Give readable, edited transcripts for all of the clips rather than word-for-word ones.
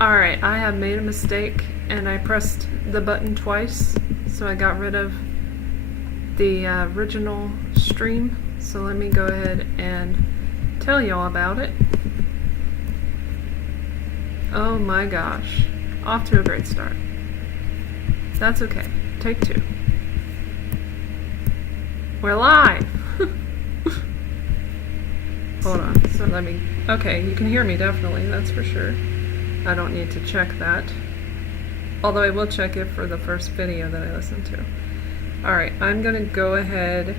Alright, I have made a mistake and I pressed the button twice, so I got rid of the original stream. So let me go ahead and tell y'all about it. Oh my gosh, off to a great start. That's okay, take two. We're live! Hold on, so let me, okay, you can hear me definitely, that's for sure. I don't need to check that. Although I will check it for the first video that I listened to. Alright, I'm gonna go ahead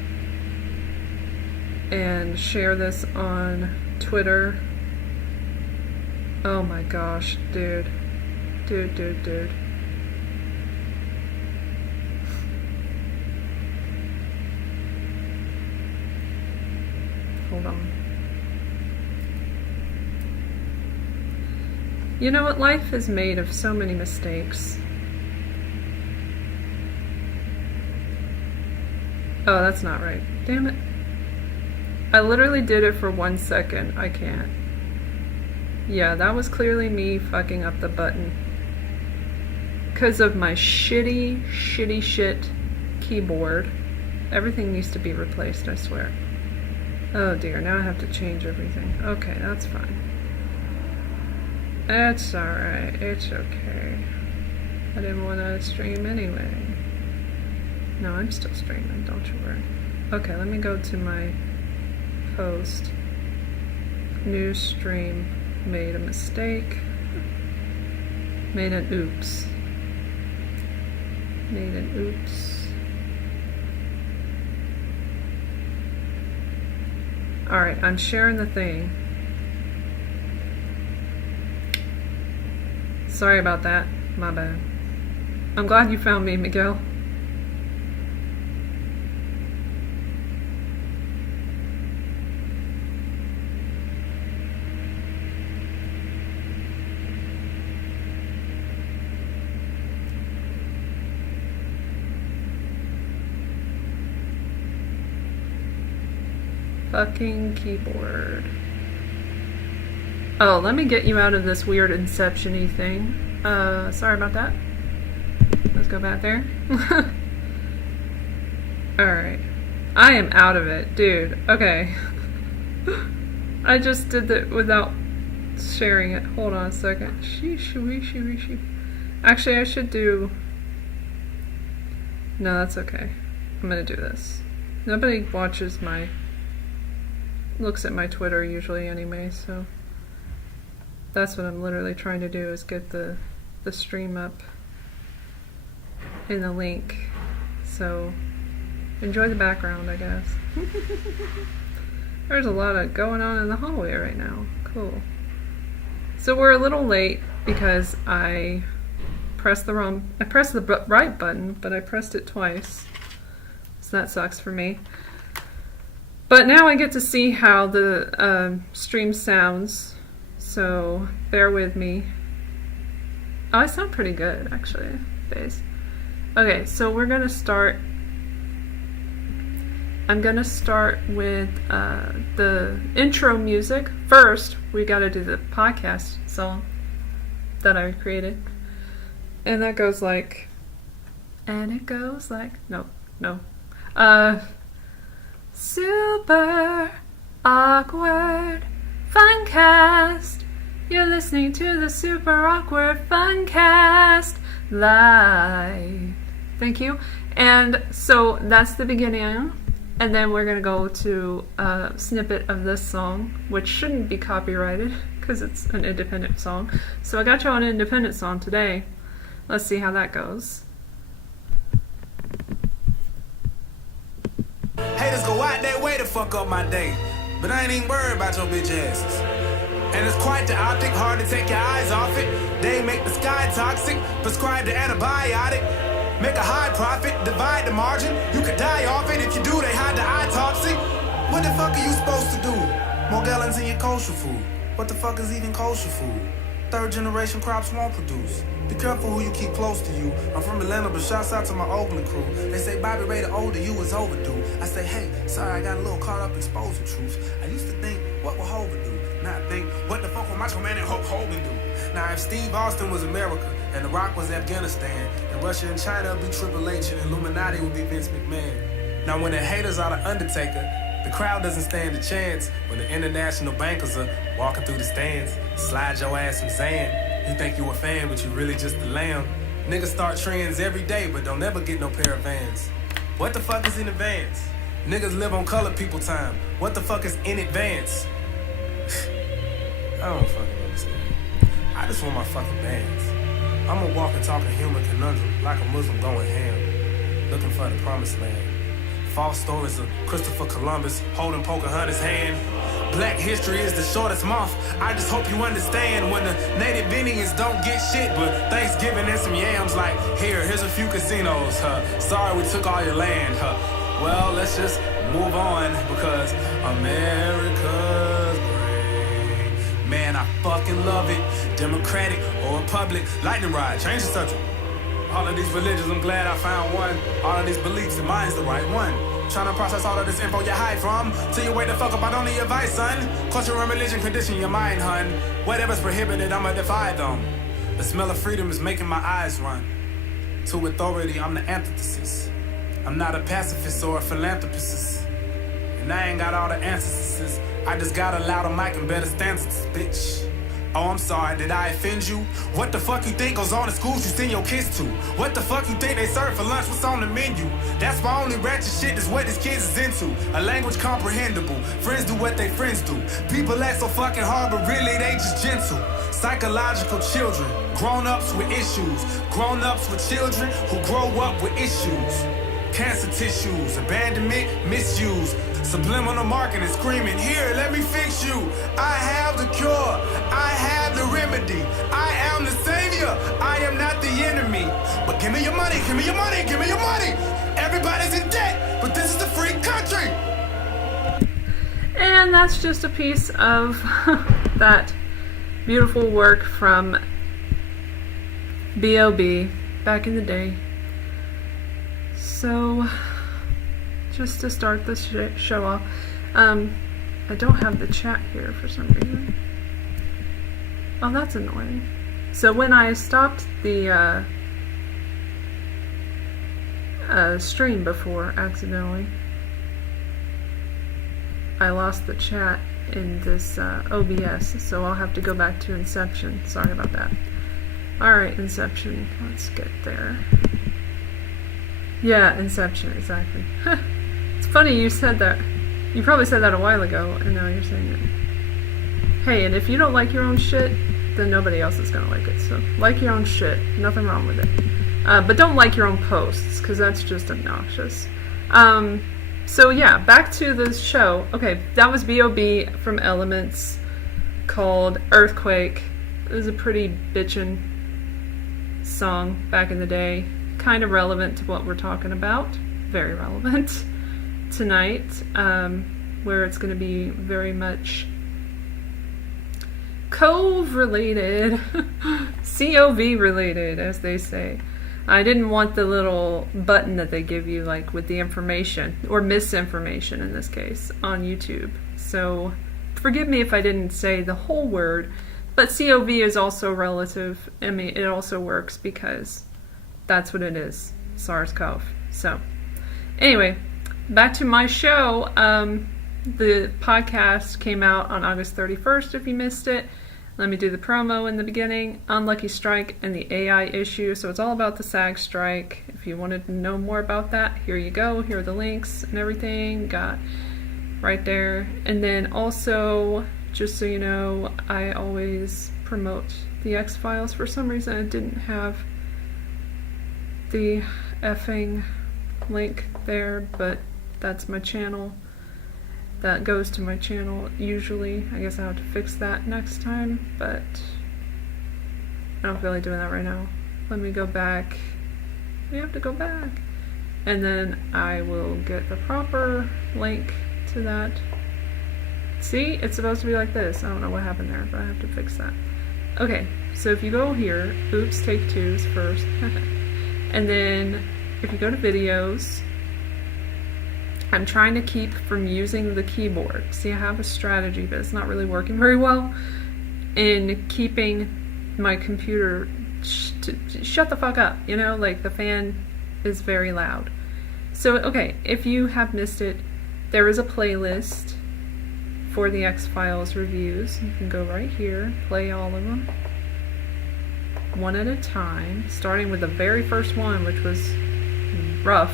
and share this on Twitter. Oh my gosh, dude. Dude. Hold on. You know what? Life is made of so many mistakes. Oh, that's not right. Damn it. I literally did it for 1 second. I can't. Yeah, that was clearly me fucking up the button. Because of my shitty shit keyboard. Everything needs to be replaced, I swear. Oh dear, now I have to change everything. Okay, that's fine. It's alright, it's okay. I didn't want to stream anyway. No, I'm still streaming, don't you worry. Okay, let me go to my post. New stream. Made a mistake. Made an oops. Made an oops. Alright, I'm sharing the thing. Sorry about that. My bad. I'm glad you found me, Miguel. Fucking keyboard. Oh, let me get you out of this weird Inception-y thing. Sorry about that. Let's go back there. Alright. I am out of it, dude. Okay. I just did that without sharing it. Hold on a second. Actually, I should do... No, that's okay. I'm gonna do this. Nobody watches my... looks at my Twitter usually anyway, so... That's what I'm literally trying to do, is get the stream up in the link. So, enjoy the background, I guess. There's a lot of going on in the hallway right now. Cool. So we're a little late because I pressed the right button, but I pressed it twice. So that sucks for me. But now I get to see how the stream sounds. So, bear with me. Oh, I sound pretty good, actually. Bass. Okay, so we're gonna start. I'm gonna start with the intro music. First, we gotta do the podcast song that I created. And that goes like... And it goes like... No. Super awkward Funcast. You're listening to the Super Awkward Funcast live. Thank you. And so that's the beginning. And then we're going to go to a snippet of this song, which shouldn't be copyrighted because it's an independent song. So I got you on an independent song today. Let's see how that goes. Haters go out their way to fuck up my day, but I ain't even worried about your bitch asses. And it's quite the optic, hard to take your eyes off it. They make the sky toxic, prescribe the antibiotic. Make a high profit, divide the margin. You could die off it, if you do, they hide the autopsy. What the fuck are you supposed to do? More gallons in your kosher food. What the fuck is even kosher food? Third generation crops won't produce. Be careful who you keep close to you. I'm from Atlanta, but shouts out to my Oakland crew. They say Bobby Ray the older you is overdue. I say, hey, sorry, I got a little caught up exposing truth. I used to think, what will Hova do? Now I think, what the fuck would Macho Man and Hulk Hogan do? Now if Steve Austin was America, and The Rock was Afghanistan, and Russia and China would be Triple H, and Illuminati would be Vince McMahon. Now when the haters are the Undertaker, the crowd doesn't stand a chance when the international bankers are walking through the stands. Slide your ass some sand. You think you a fan, but you really just a lamb. Niggas start trends every day, but don't ever get no pair of Vans. What the fuck is in advance? Niggas live on colored people time. What the fuck is in advance? I don't fucking understand. I just want my fucking bands. I'm a walking, talking human conundrum, like a Muslim going ham, looking for the promised land. False stories of Christopher Columbus holding Pocahontas' hand. Black history is the shortest month. I just hope you understand when the native Indians don't get shit, but Thanksgiving and some yams like, here's a few casinos, sorry we took all your land, Well, let's just move on because America's great. Man, I fucking love it. Democratic or Republic, lightning rod, change the subject. All of these religions, I'm glad I found one. All of these beliefs, and mine's the right one. Trying to process all of this info you hide from. Till you wake the fuck up, I don't need advice, son. Culture and religion condition your mind, hun. Whatever's prohibited, I'ma defy them. The smell of freedom is making my eyes run. To authority, I'm the antithesis. I'm not a pacifist or a philanthropist. And I ain't got all the answers. I just got a louder mic and better stances, bitch. Oh, I'm sorry, did I offend you? What the fuck you think goes on in schools you send your kids to? What the fuck you think they serve for lunch? What's on the menu? That's my only ratchet shit is what these kids is into. A language comprehensible. Friends do what they friends do. People act so fucking hard, but really they just gentle. Psychological children, grown-ups with issues. Grown-ups with children who grow up with issues. Cancer tissues, abandonment, misuse. Subliminal marketing, screaming, here, let me fix you. I have the cure, I have the remedy. I am the savior, I am not the enemy. But give me your money, give me your money, give me your money. Everybody's in debt, but this is a free country. And that's just a piece of that beautiful work from B.O.B. back in the day. So, just to start this show off, I don't have the chat here for some reason. Oh, that's annoying. So when I stopped the stream before accidentally, I lost the chat in this OBS, so I'll have to go back to Inception. Sorry about that. Alright, Inception. Let's get there. Yeah, Inception, exactly. It's funny you said that. You probably said that a while ago, and now you're saying it. Hey, and if you don't like your own shit, then nobody else is gonna like it. So, like your own shit. Nothing wrong with it. But don't like your own posts, because that's just obnoxious. So yeah, back to the show. Okay, that was B.O.B. from Elements, called Earthquake. It was a pretty bitchin' song back in the day. Kind of relevant to what we're talking about. Very relevant tonight, where it's going to be very much Cove related, COV related, as they say. I didn't want the little button that they give you, like with the information, or misinformation in this case, on YouTube. So forgive me if I didn't say the whole word, but COV is also relative. I mean, it also works because that's what it is, SARS-CoV. So, anyway, back to my show. The podcast came out on August 31st, if you missed it. Let me do the promo in the beginning. Unlucky Strike and the AI issue. So it's all about the SAG strike. If you wanted to know more about that, here you go. Here are the links and everything. Got right there. And then also, just so you know, I always promote the X-Files. For some reason, I didn't have the effing link there, but that's my channel. That goes to my channel usually. I guess I'll have to fix that next time, but I don't feel like doing that right now. Let me go back. We have to go back. And then I will get the proper link to that. See, it's supposed to be like this. I don't know what happened there, but I have to fix that. Okay, so if you go here, oops, take twos first. And then if you go to videos, I'm trying to keep from using the keyboard. See, I have a strategy, but it's not really working very well in keeping my computer shut the fuck up, you know, like the fan is very loud. So, okay, if you have missed it, there is a playlist for the X-Files reviews. You can go right here, play all of them, one at a time, starting with the very first one, which was rough.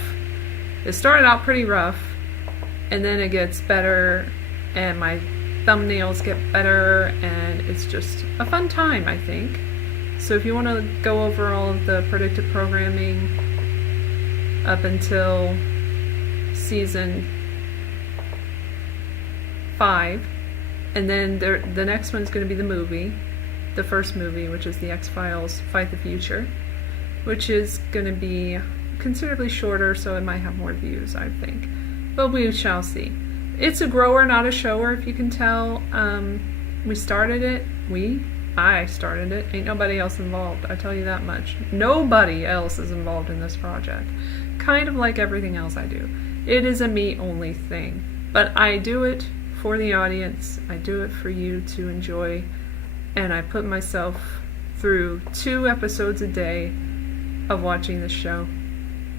It started out pretty rough, and then it gets better, and my thumbnails get better, and it's just a fun time, I think. So if you want to go over all of the predictive programming up until season 5, and then the next one's going to be the movie, the first movie, which is the X-Files Fight the Future, which is going to be considerably shorter, so it might have more views, I think. But we shall see. It's a grower, not a shower, if you can tell. We started it. I started it. Ain't nobody else involved, I tell you that much. Nobody else is involved in this project. Kind of like everything else I do. It is a me-only thing. But I do it for the audience. I do it for you to enjoy. And I put myself through 2 episodes a day of watching the show.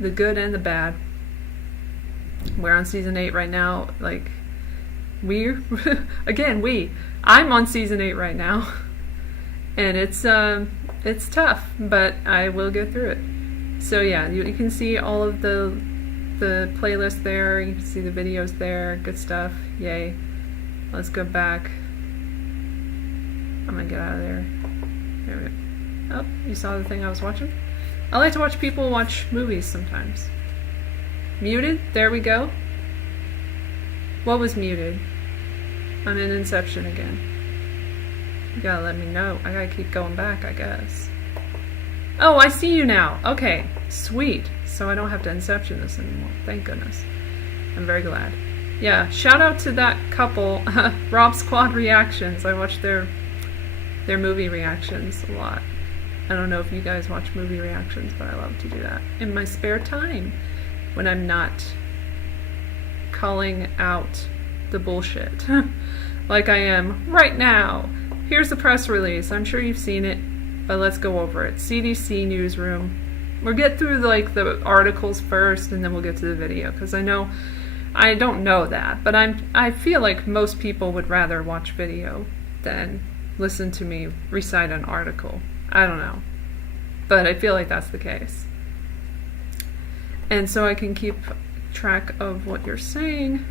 The good and the bad. We're on season 8 right now. Like, I'm on season 8 right now. And it's tough, but I will get through it. So yeah, you can see all of the playlist there. You can see the videos there. Good stuff. Yay. Let's go back. I'm gonna get out of there. There we go. Oh, you saw the thing I was watching? I like to watch people watch movies sometimes. Muted? There we go. What was muted? I'm in Inception again. You gotta let me know. I gotta keep going back, I guess. Oh, I see you now. Okay, sweet. So I don't have to Inception this anymore. Thank goodness. I'm very glad. Yeah, shout out to that couple, Rob Squad Reactions. I watch their movie reactions a lot. I don't know if you guys watch movie reactions, but I love to do that in my spare time when I'm not calling out the bullshit like I am right now. Here's the press release. I'm sure you've seen it, but let's go over it. CDC newsroom. We'll get through the articles first, and then we'll get to the video, because I don't know that, but I feel like most people would rather watch video than listen to me recite an article. I don't know, but I feel like that's the case. And so I can keep track of what you're saying.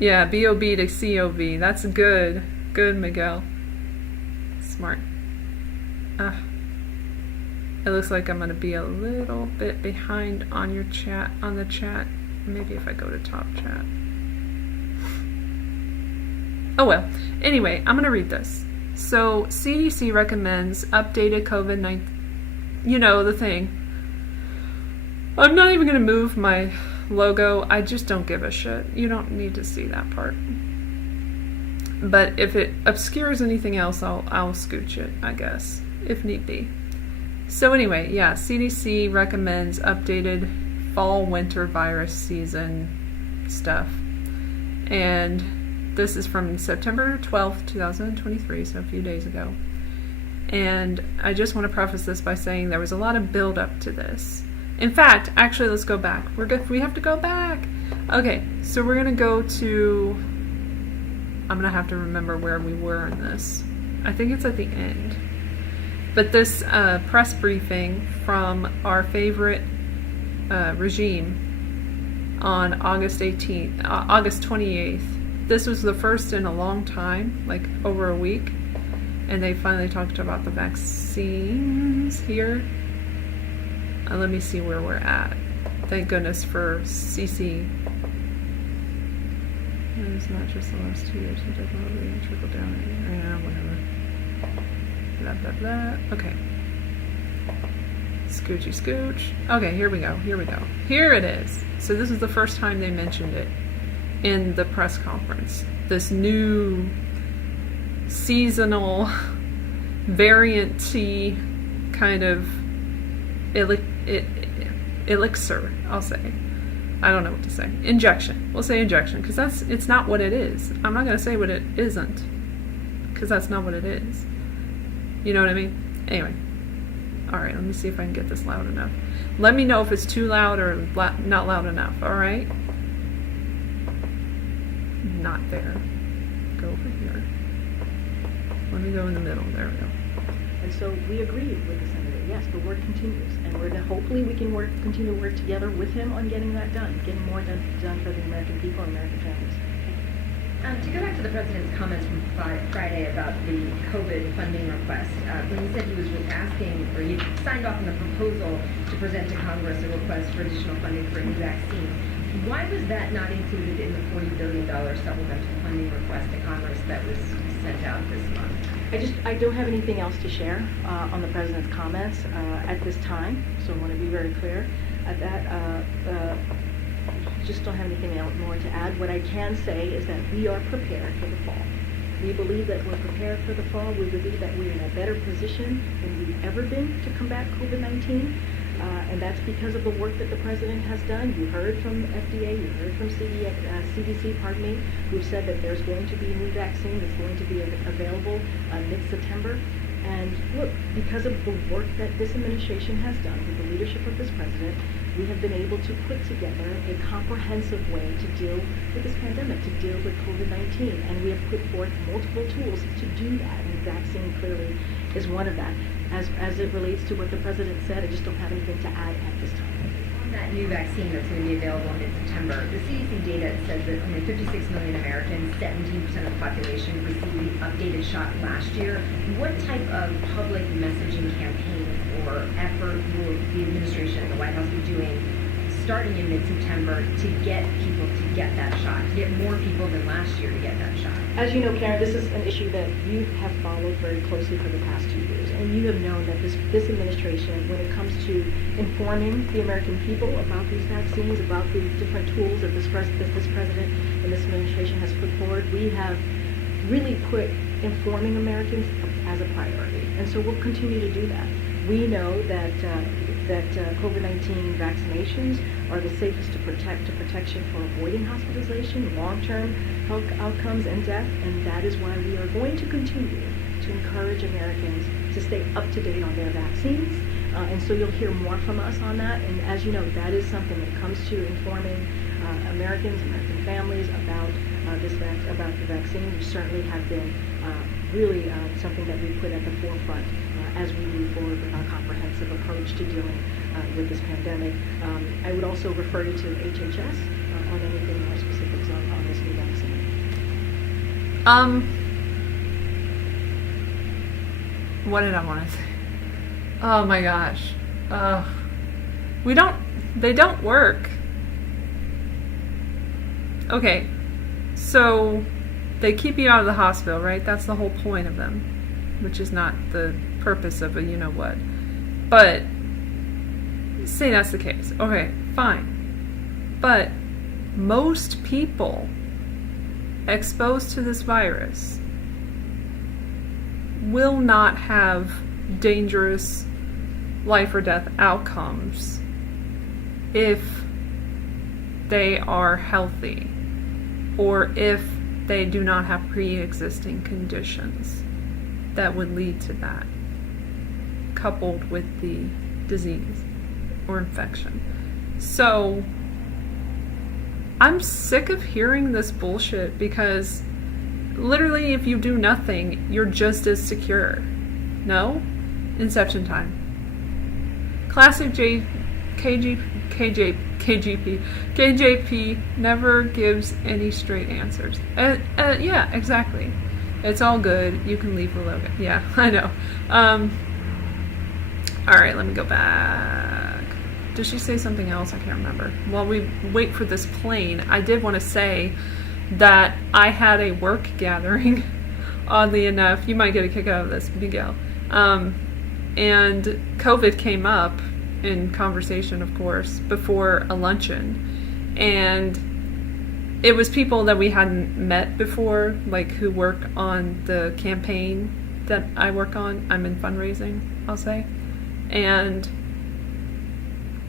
Yeah, B-O-B to C-O-V. That's good. Good, Miguel. Smart. It looks like I'm going to be a little bit behind on the chat. Maybe if I go to top chat. Oh well. Anyway, I'm going to read this. So, CDC recommends updated COVID-19. You know, the thing. I'm not even going to move my logo. I just don't give a shit. You don't need to see that part. But if it obscures anything else, I'll scooch it, I guess, if need be. So anyway, yeah, CDC recommends updated fall-winter virus season stuff. And this is from September 12th, 2023, so a few days ago. And I just want to preface this by saying there was a lot of build-up to this. In fact, actually, let's go back. We have to go back. Okay, so we're going to go to... I'm going to have to remember where we were in this. I think it's at the end. But this press briefing from our favorite regime on August 28th. This was the first in a long time, like over a week. And they finally talked about the vaccines here. Let me see where we're at. Thank goodness for CC. It's not just the last 2 years. It doesn't really trickle down. Whatever. Blah, blah, blah. Okay. Scoochy scooch. Okay, here we go. Here it is. So this is the first time they mentioned it in the press conference. This new seasonal variant-y kind of elixir, I'll say, I don't know what to say. Injection. We'll say injection because it's not what it is. I'm not going to say what it isn't because that's not what it is. You know what I mean? Anyway. All right, let me see if I can get this loud enough. Let me know if it's too loud or not loud enough, all right? Not there. Go over here. Let me go in the middle. There we go. And so we agree with the senator. Yes, the work continues, and hopefully we can continue to work together with him on getting that done, getting more done for the American people and American families. To go back to the president's comments from Friday about the COVID funding request, when he said he was asking, or he signed off on the proposal to present to Congress a request for additional funding for a new vaccine, why was that not included in the $40 billion supplemental funding request to Congress that was sent out this month? I don't have anything else to share on the president's comments at this time, so I want to be very clear at that. Just don't have anything else more to add. What I can say is that we are prepared for the fall. We believe that we're prepared for the fall. We believe that we're in a better position than we've ever been to combat COVID-19. And that's because of the work that the president has done. You heard from FDA, you heard from CDC, who've said that there's going to be a new vaccine that's going to be available mid-September. And look, because of the work that this administration has done with the leadership of this president, we have been able to put together a comprehensive way to deal with this pandemic, to deal with COVID-19. And we have put forth multiple tools to do that, and vaccine clearly is one of that. As it relates to what the president said, I just don't have anything to add at this time. On that new vaccine that's going to be available in mid-September, the CDC data says that only 56 million Americans, 17% of the population, received the updated shot last year. What type of public messaging campaign or effort will the administration and the White House be doing starting in mid-September to get people to get that shot, to get more people than last year to get that shot? As you know, Karen, this is an issue that you have followed very closely for the past 2 years, and you have known that this administration, when it comes to informing the American people about these vaccines, about the different tools that this president and this administration has put forward, we have really put informing Americans as a priority, and so we'll continue to do that. We know that COVID-19 vaccinations are the safest protection for avoiding hospitalization, long-term health outcomes, and death, and that is why we are going to continue to encourage Americans to stay up to date on their vaccines. And so you'll hear more from us on that. And as you know, that is something that comes to informing Americans, American families about about the vaccine. We certainly have been really something that we put at the forefront as we move forward with our comprehensive approach to dealing with this pandemic. I would also refer you to HHS on anything more specifics on this new vaccine. What did I want to say? Oh my gosh. They don't work. Okay, so they keep you out of the hospital, right? That's the whole point of them, which is not the purpose of a you-know-what. But, say that's the case. Okay, fine. But most people exposed to this virus will not have dangerous life or death outcomes if they are healthy or if they do not have pre-existing conditions that would lead to that, coupled with the disease or infection. So I'm sick of hearing this bullshit because literally if you do nothing, you're just as secure. No? Inception time. Classic KJP never gives any straight answers. Yeah, exactly. It's all good. You can leave the logo. Yeah, I know. All right, let me go back. Did she say something else? I can't remember. While we wait for this plane, I did want to say that I had a work gathering, oddly enough. You might get a kick out of this, Miguel. And COVID came up in conversation, of course, before a luncheon. And it was people that we hadn't met before, like who work on the campaign that I work on. I'm in fundraising, I'll say. And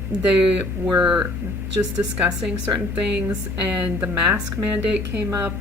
they were just discussing certain things, and the mask mandate came up,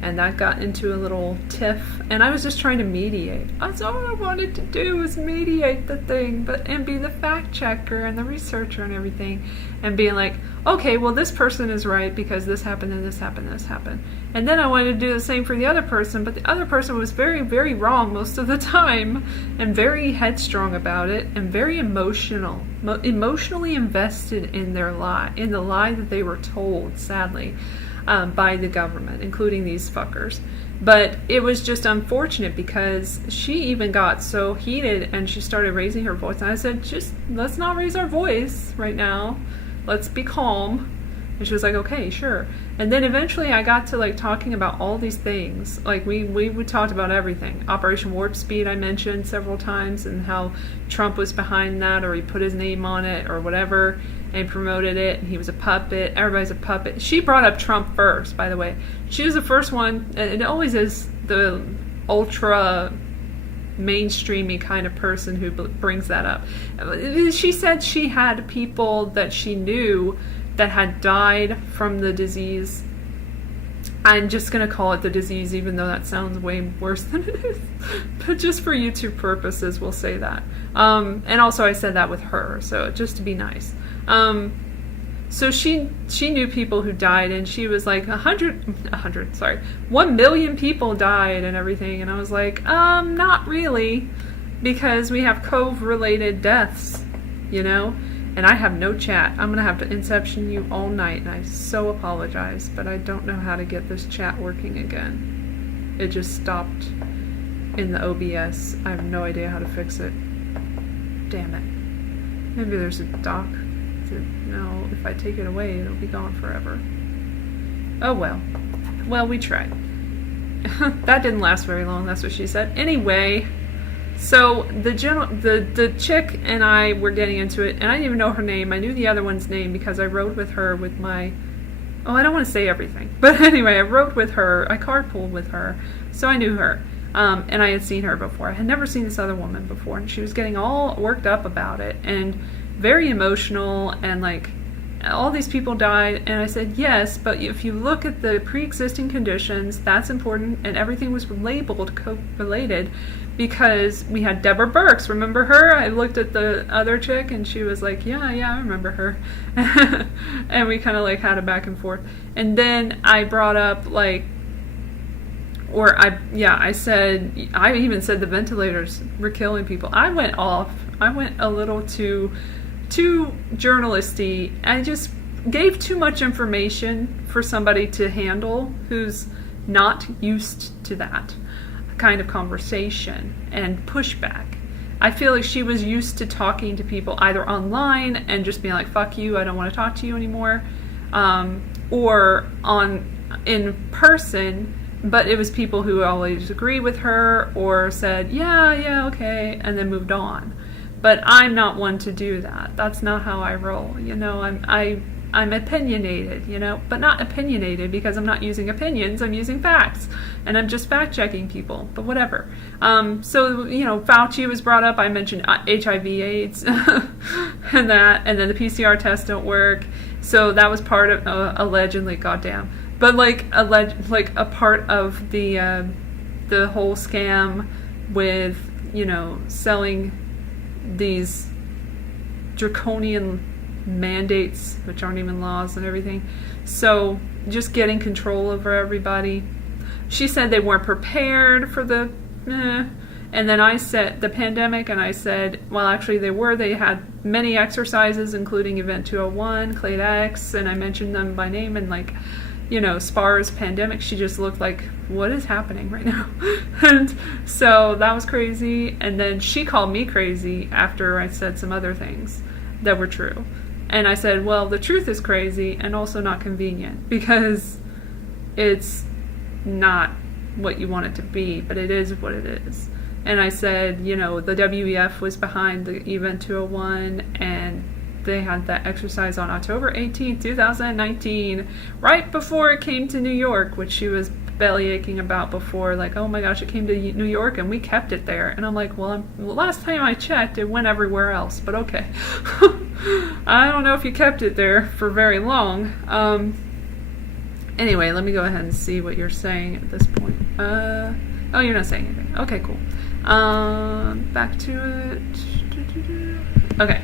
and that got into a little tiff, and I was just trying to mediate. That's all I wanted to do, was mediate the thing, and be the fact checker and the researcher and everything, and being like, okay, well, this person is right because this happened and this happened and this happened. And then I wanted to do the same for the other person, but the other person was very, very wrong most of the time, and very headstrong about it, and very emotionally invested in their lie, in the lie that they were told, sadly, by the government, including these fuckers. But it was just unfortunate because she even got so heated and she started raising her voice. And I said, just let's not raise our voice right now. Let's be calm. And she was like, okay, sure. And then eventually I got to like talking about all these things. Like we talked about everything. Operation Warp Speed I mentioned several times, and how Trump was behind that, or he put his name on it or whatever, and promoted it, and he was a puppet. Everybody's a puppet. She brought up Trump first, by the way. She was the first one, and it always is the ultra mainstreamy kind of person who brings that up. She said she had people that she knew that had died from the disease. I'm just going to call it the disease, even though that sounds way worse than it is. But just for YouTube purposes, we'll say that. And also I said that with her, so just to be nice. So she knew people who died, and she was like 1 million people died and everything. And I was like, not really, because we have COVID-related deaths, you know? And I have no chat. I'm going to have to Inception you all night, and I so apologize, but I don't know how to get this chat working again. It just stopped in the OBS. I have no idea how to fix it. Damn it. Maybe there's a dock. No, if I take it away, it'll be gone forever. Oh well. Well, we tried. That didn't last very long, that's what she said. Anyway, so the chick and I were getting into it, and I didn't even know her name. I knew the other one's name because I rode with her with my... Oh, I don't want to say everything. But anyway, I rode with her. I carpooled with her, so I knew her. And I had seen her before. I had never seen this other woman before, and she was getting all worked up about it, and very emotional, and like, all these people died. And I said, yes, but if you look at the pre-existing conditions, that's important, and everything was labeled COVID-related, because we had Deborah Birx. Remember her? I looked at the other chick, and she was like, yeah, I remember her. And we kind of like had a back and forth. And then I brought up like, I said, I even said the ventilators were killing people. I went off. I went a little too journalisty. I just gave too much information for somebody to handle who's not used to that kind of conversation and pushback. I feel like she was used to talking to people either online and just being like, fuck you, I don't want to talk to you anymore, or in person, but it was people who always agreed with her or said, yeah, okay, and then moved on. But I'm not one to do that. That's not how I roll. You know, I'm opinionated, you know, but not opinionated because I'm not using opinions, I'm using facts. And I'm just fact checking people, but whatever. So, you know, Fauci was brought up. I mentioned HIV, AIDS, and that, and then the PCR tests don't work. So that was part of, allegedly, goddamn. But like a part of the whole scam with, you know, selling these draconian mandates, which aren't even laws and everything. So just getting control over everybody. She said they weren't prepared for the and then I said the pandemic, and I said, well, actually they were. They had many exercises, including Event 201, Clade X, and I mentioned them by name, and like, you know, SPARS pandemic, she just looked like, what is happening right now? And so that was crazy. And then she called me crazy after I said some other things that were true. And I said, well, the truth is crazy and also not convenient, because it's not what you want it to be, but it is what it is. And I said, you know, the WEF was behind the Event 201, and they had that exercise on October 18th, 2019, right before it came to New York, which she was belly aching about before, like, oh my gosh, it came to New York and we kept it there. And I'm like, well, last time I checked, it went everywhere else, but okay. I don't know if you kept it there for very long. Anyway, let me go ahead and see what you're saying at this point. Oh, you're not saying anything. Okay, cool. Back to it. Okay,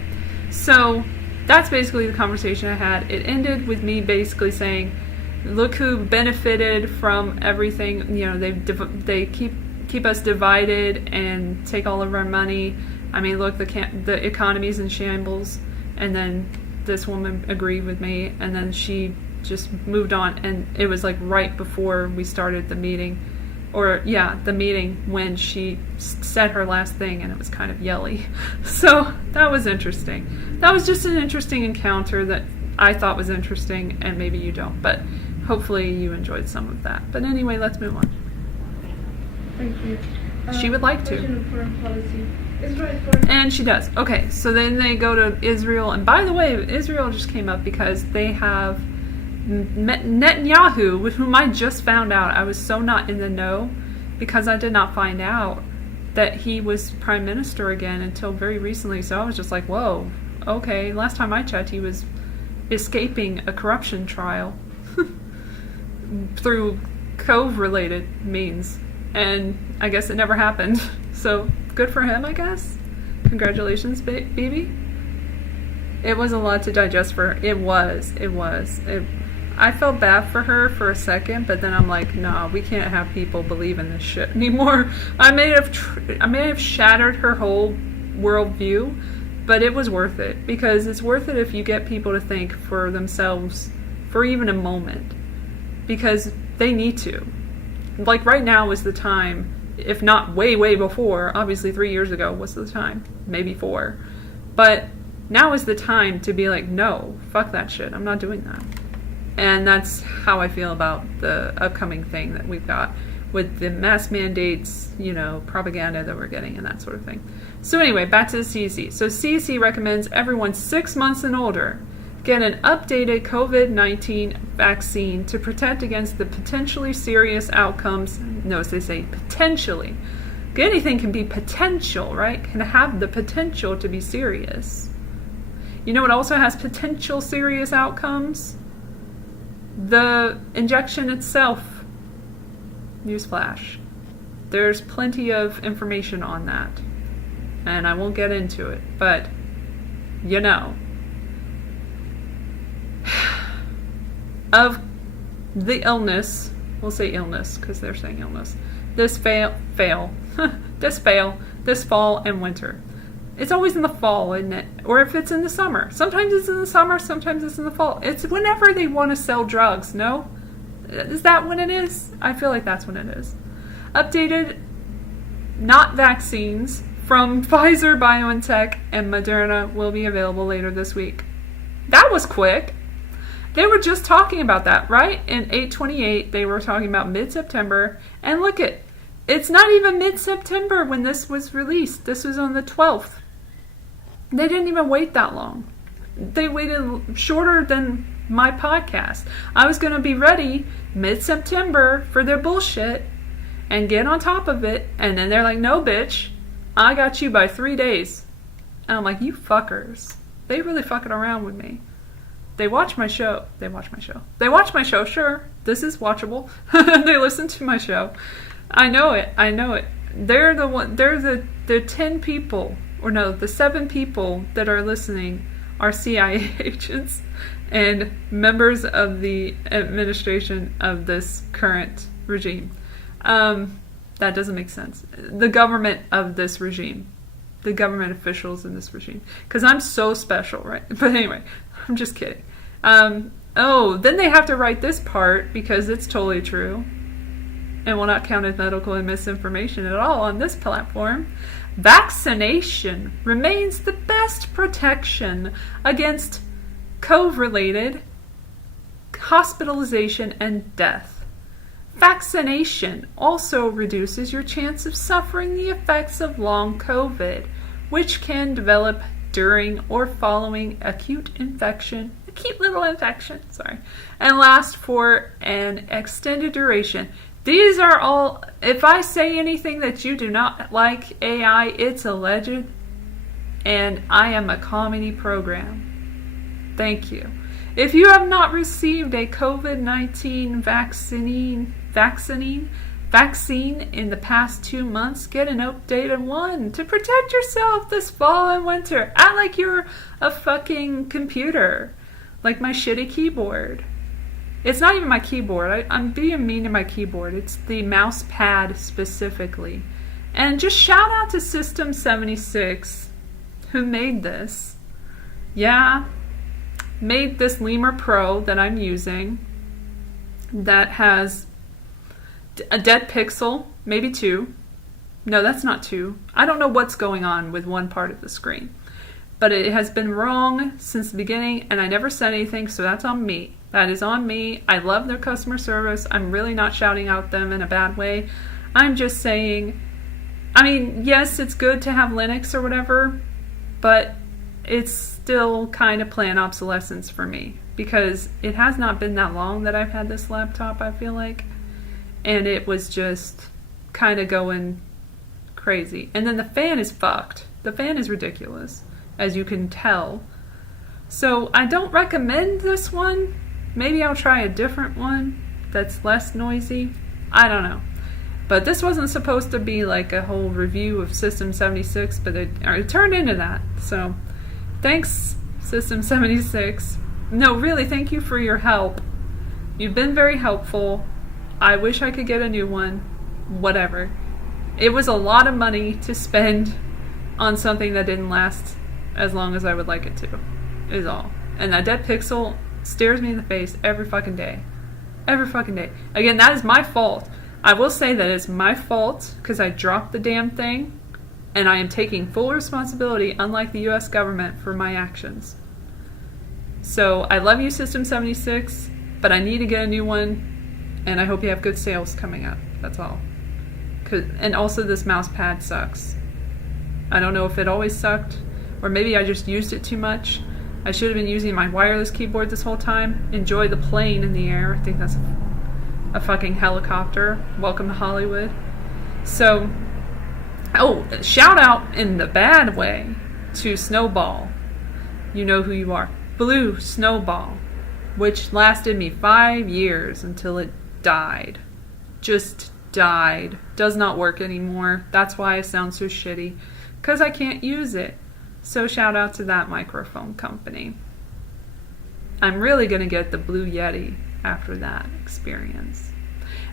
so that's basically the conversation I had. It ended with me basically saying, look who benefited from everything. You know, they keep us divided and take all of our money. I mean, look, the economy's in shambles. And then this woman agreed with me, and then she just moved on. And it was like right before we started the meeting, the meeting, when she said her last thing, and it was kind of yelly. So that was interesting. That was just an interesting encounter that I thought was interesting, and maybe you don't, but hopefully you enjoyed some of that. But anyway, let's move on. Thank you. She would like to. Question of foreign policy. Israel foreign. And she does. Okay, so then they go to Israel. And by the way, Israel just came up because they have Netanyahu, with whom I just found out. I was so not in the know because I did not find out that he was prime minister again until very recently. So I was just like, whoa, okay. Last time I checked, he was escaping a corruption trial through Cove-related means. And I guess it never happened. So good for him, I guess. Congratulations, baby. It was a lot to digest for her. It was. I felt bad for her for a second, but then I'm like, no, we can't have people believe in this shit anymore. I may have shattered her whole worldview, but it was worth it, because it's worth it if you get people to think for themselves for even a moment, because they need to. Like right now is the time, if not way, way before. Obviously 3 years ago was the time, maybe 4. But now is the time to be like, no, fuck that shit. I'm not doing that. And that's how I feel about the upcoming thing that we've got with the mass mandates, propaganda that we're getting and that sort of thing. So anyway, back to the CDC. So CDC recommends everyone 6 months and older get an updated COVID-19 vaccine to protect against the potentially serious outcomes. Notice they say potentially. Anything can be potential, right? Can have the potential to be serious. You know what also has potential serious outcomes? The injection itself. Newsflash. There's plenty of information on that. And I won't get into it, but of the illness, we'll say illness because they're saying illness, this fall and winter. It's always in the fall, isn't it? Or if it's in the summer. Sometimes it's in the summer, sometimes it's in the fall. It's whenever they want to sell drugs, no? Is that when it is? I feel like that's when it is. Updated, not vaccines, from Pfizer, BioNTech, and Moderna will be available later this week. That was quick. They were just talking about that, right? In 8/28, they were talking about mid-September. And look it's not even mid-September when this was released. This was on the 12th. They didn't even wait that long. They waited shorter than my podcast. I was going to be ready mid-September for their bullshit and get on top of it. And then they're like, no, bitch. I got you by 3 days. And I'm like, you fuckers. They really fucking around with me. They watch my show. They watch my show, sure. This is watchable. They listen to my show. I know it. They're the 10 people, or no, the 7 people that are listening are CIA agents and members of the administration of this current regime. That doesn't make sense. The government of this regime. The government officials in this regime. Because I'm so special, right? But anyway, I'm just kidding. Then they have to write this part because it's totally true and will not count as medical and misinformation at all on this platform. Vaccination remains the best protection against COVID-related hospitalization and death. Vaccination also reduces your chance of suffering the effects of long COVID, which can develop during or following acute little infection, and last for an extended duration. These are all, if I say anything that you do not like AI, it's alleged. and I am a comedy program. Thank you. If you have not received a COVID-19 vaccine in the past 2 months, get an updated one to protect yourself this fall and winter. Act like you're a fucking computer, like my shitty keyboard. It's not even my keyboard. I'm being mean to my keyboard. It's the mouse pad specifically. And just shout out to System 76 who made this. Yeah, made this Lemur Pro that I'm using that has a dead pixel, maybe 2. No, that's not 2. I don't know what's going on with one part of the screen. But it has been wrong since the beginning, and I never said anything, so that's on me. That is on me. I love their customer service. I'm really not shouting out them in a bad way. I'm just saying, I mean, yes, it's good to have Linux or whatever, but it's still kind of planned obsolescence for me because it has not been that long that I've had this laptop, I feel like. And it was just kind of going crazy. And then the fan is fucked. The fan is ridiculous, as you can tell. So I don't recommend this one. Maybe I'll try a different one that's less noisy. I don't know. But this wasn't supposed to be like a whole review of System 76, but it turned into that. So thanks, System 76. No, really, thank you for your help. You've been very helpful. I wish I could get a new one. Whatever. It was a lot of money to spend on something that didn't last as long as I would like it to, is all. And that dead pixel stares me in the face every fucking day. Every fucking day. Again, that is my fault. I will say that it's my fault because I dropped the damn thing, and I am taking full responsibility, unlike the US government, for my actions. So I love you, System 76, but I need to get a new one, and I hope you have good sales coming up. That's all. And also, this mouse pad sucks. I don't know if it always sucked, or maybe I just used it too much. I should have been using my wireless keyboard this whole time. Enjoy the plane in the air. I think that's a fucking helicopter. Welcome to Hollywood. So, oh, shout out in the bad way to Snowball. You know who you are. Blue Snowball, which lasted me 5 years until it died. Just died. Does not work anymore. That's why I sound so shitty. Because I can't use it. So shout out to that microphone company. I'm really going to get the Blue Yeti after that experience.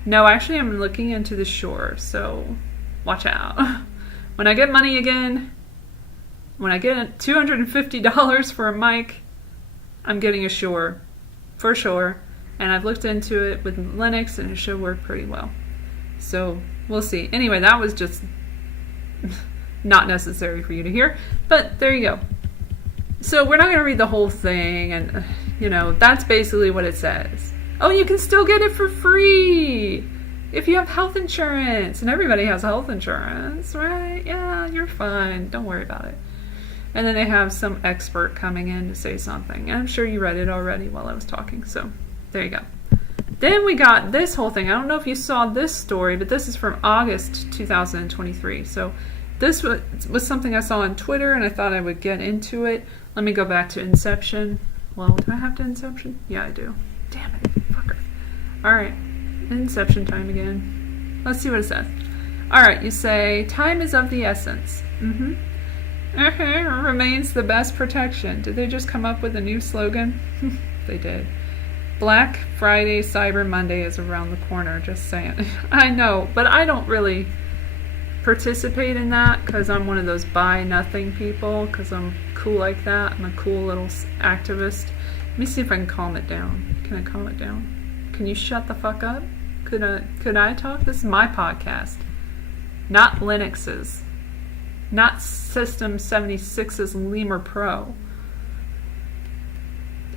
No, actually I'm looking into the Shure, so watch out. When I get money again, when I get $250 for a mic, I'm getting a Shure. For sure. And I've looked into it with Linux and it should work pretty well. So we'll see. Anyway, that was just not necessary for you to hear, but there you go. So we're not going to read the whole thing, and that's basically what it says. Oh, you can still get it for free if you have health insurance, and everybody has health insurance, right? Yeah, you're fine. Don't worry about it. And then they have some expert coming in to say something. And I'm sure you read it already while I was talking, so there you go. Then we got this whole thing. I don't know if you saw this story, but this is from August 2023. So this was something I saw on Twitter, and I thought I would get into it. Let me go back to Inception. Well, do I have to Inception? Yeah, I do. Damn it, fucker. Alright, Inception time again. Let's see what it says. Alright, you say, time is of the essence. Remains the best protection. Did they just come up with a new slogan? They did. Black Friday, Cyber Monday is around the corner, just saying. I know, but I don't really participate in that because I'm one of those buy nothing people because I'm cool like that. I'm a cool little activist. Let me see if I can calm it down. Can I calm it down? Can you shut the fuck up? Could I talk? This is my podcast, not Linux's, not System 76's Lemur Pro.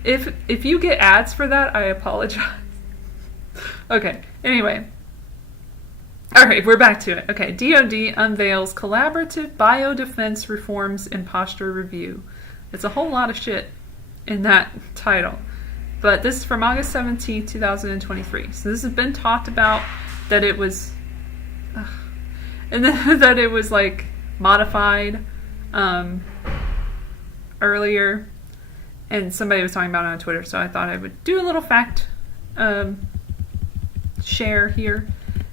If you get ads for that, I apologize. Okay, anyway. Alright, we're back to it. Okay, DoD unveils collaborative biodefense reforms in posture review. It's a whole lot of shit in that title. But this is from August 17, 2023. So this has been talked about that it was... and then that it was like modified. earlier, and somebody was talking about it on Twitter, so I thought I would do a little fact share here.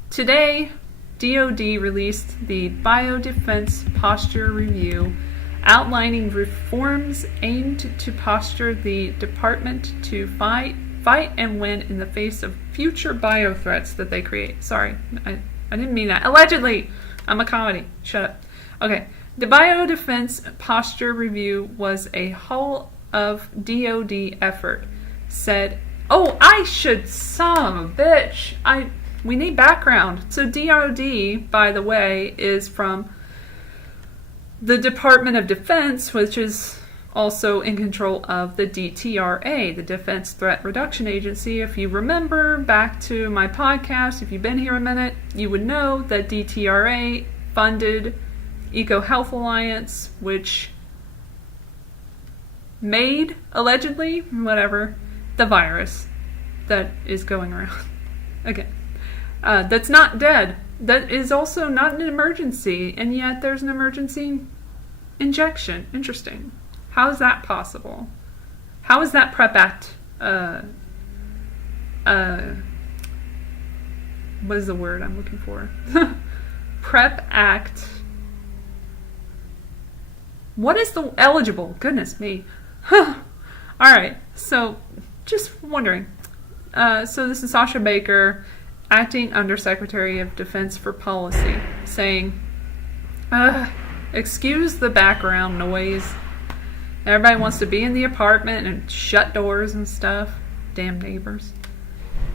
Today, DoD released the Biodefense Posture Review, outlining reforms aimed to posture the department to fight and win in the face of future bio threats that they create. Sorry, I didn't mean that. Allegedly! I'm a comedy. Shut up. Okay. The Biodefense Posture Review was a whole of DoD effort. Said, oh, I should, son of a bitch. We need background. So DoD, by the way, is from the Department of Defense, which is also in control of the DTRA, the Defense Threat Reduction Agency. If you remember back to my podcast, if you've been here a minute, you would know that DTRA funded EcoHealth Alliance, which made, allegedly, whatever, the virus that is going around. Again, that's not dead. That is also not an emergency, and yet there's an emergency injection. Interesting. How is that possible? How is that PrEP Act, what is the word I'm looking for? PrEP Act. What is the eligible? Goodness me. Alright, so just wondering. So this is Sasha Baker, Acting Undersecretary of Defense for Policy, saying, excuse the background noise. Everybody wants to be in the apartment and shut doors and stuff. Damn neighbors.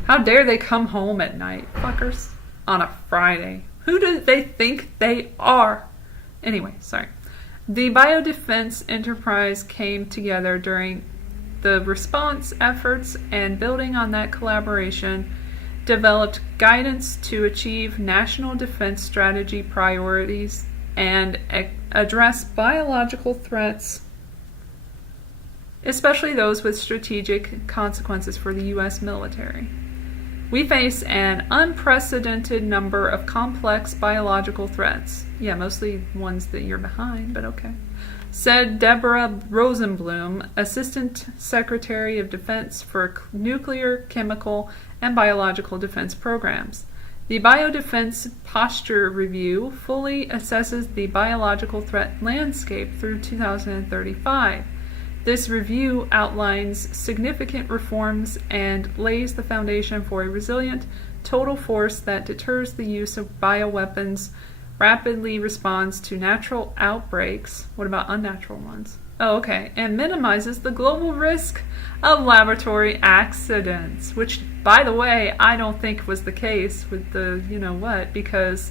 How dare they come home at night, fuckers, on a Friday. Who do they think they are? Anyway, sorry. The biodefense enterprise came together during the response efforts, and building on that collaboration, developed guidance to achieve national defense strategy priorities and address biological threats, especially those with strategic consequences for the U.S. military. We face an unprecedented number of complex biological threats. Yeah, mostly ones that you're behind, but okay. Said Deborah Rosenblum, Assistant Secretary of Defense for Nuclear, Chemical, and Biological Defense Programs. The Biodefense Posture Review fully assesses the biological threat landscape through 2035. This review outlines significant reforms and lays the foundation for a resilient, total force that deters the use of bioweapons, rapidly responds to natural outbreaks. What about unnatural ones? Oh, okay. And minimizes the global risk of laboratory accidents, which, by the way, I don't think was the case with the you-know-what, because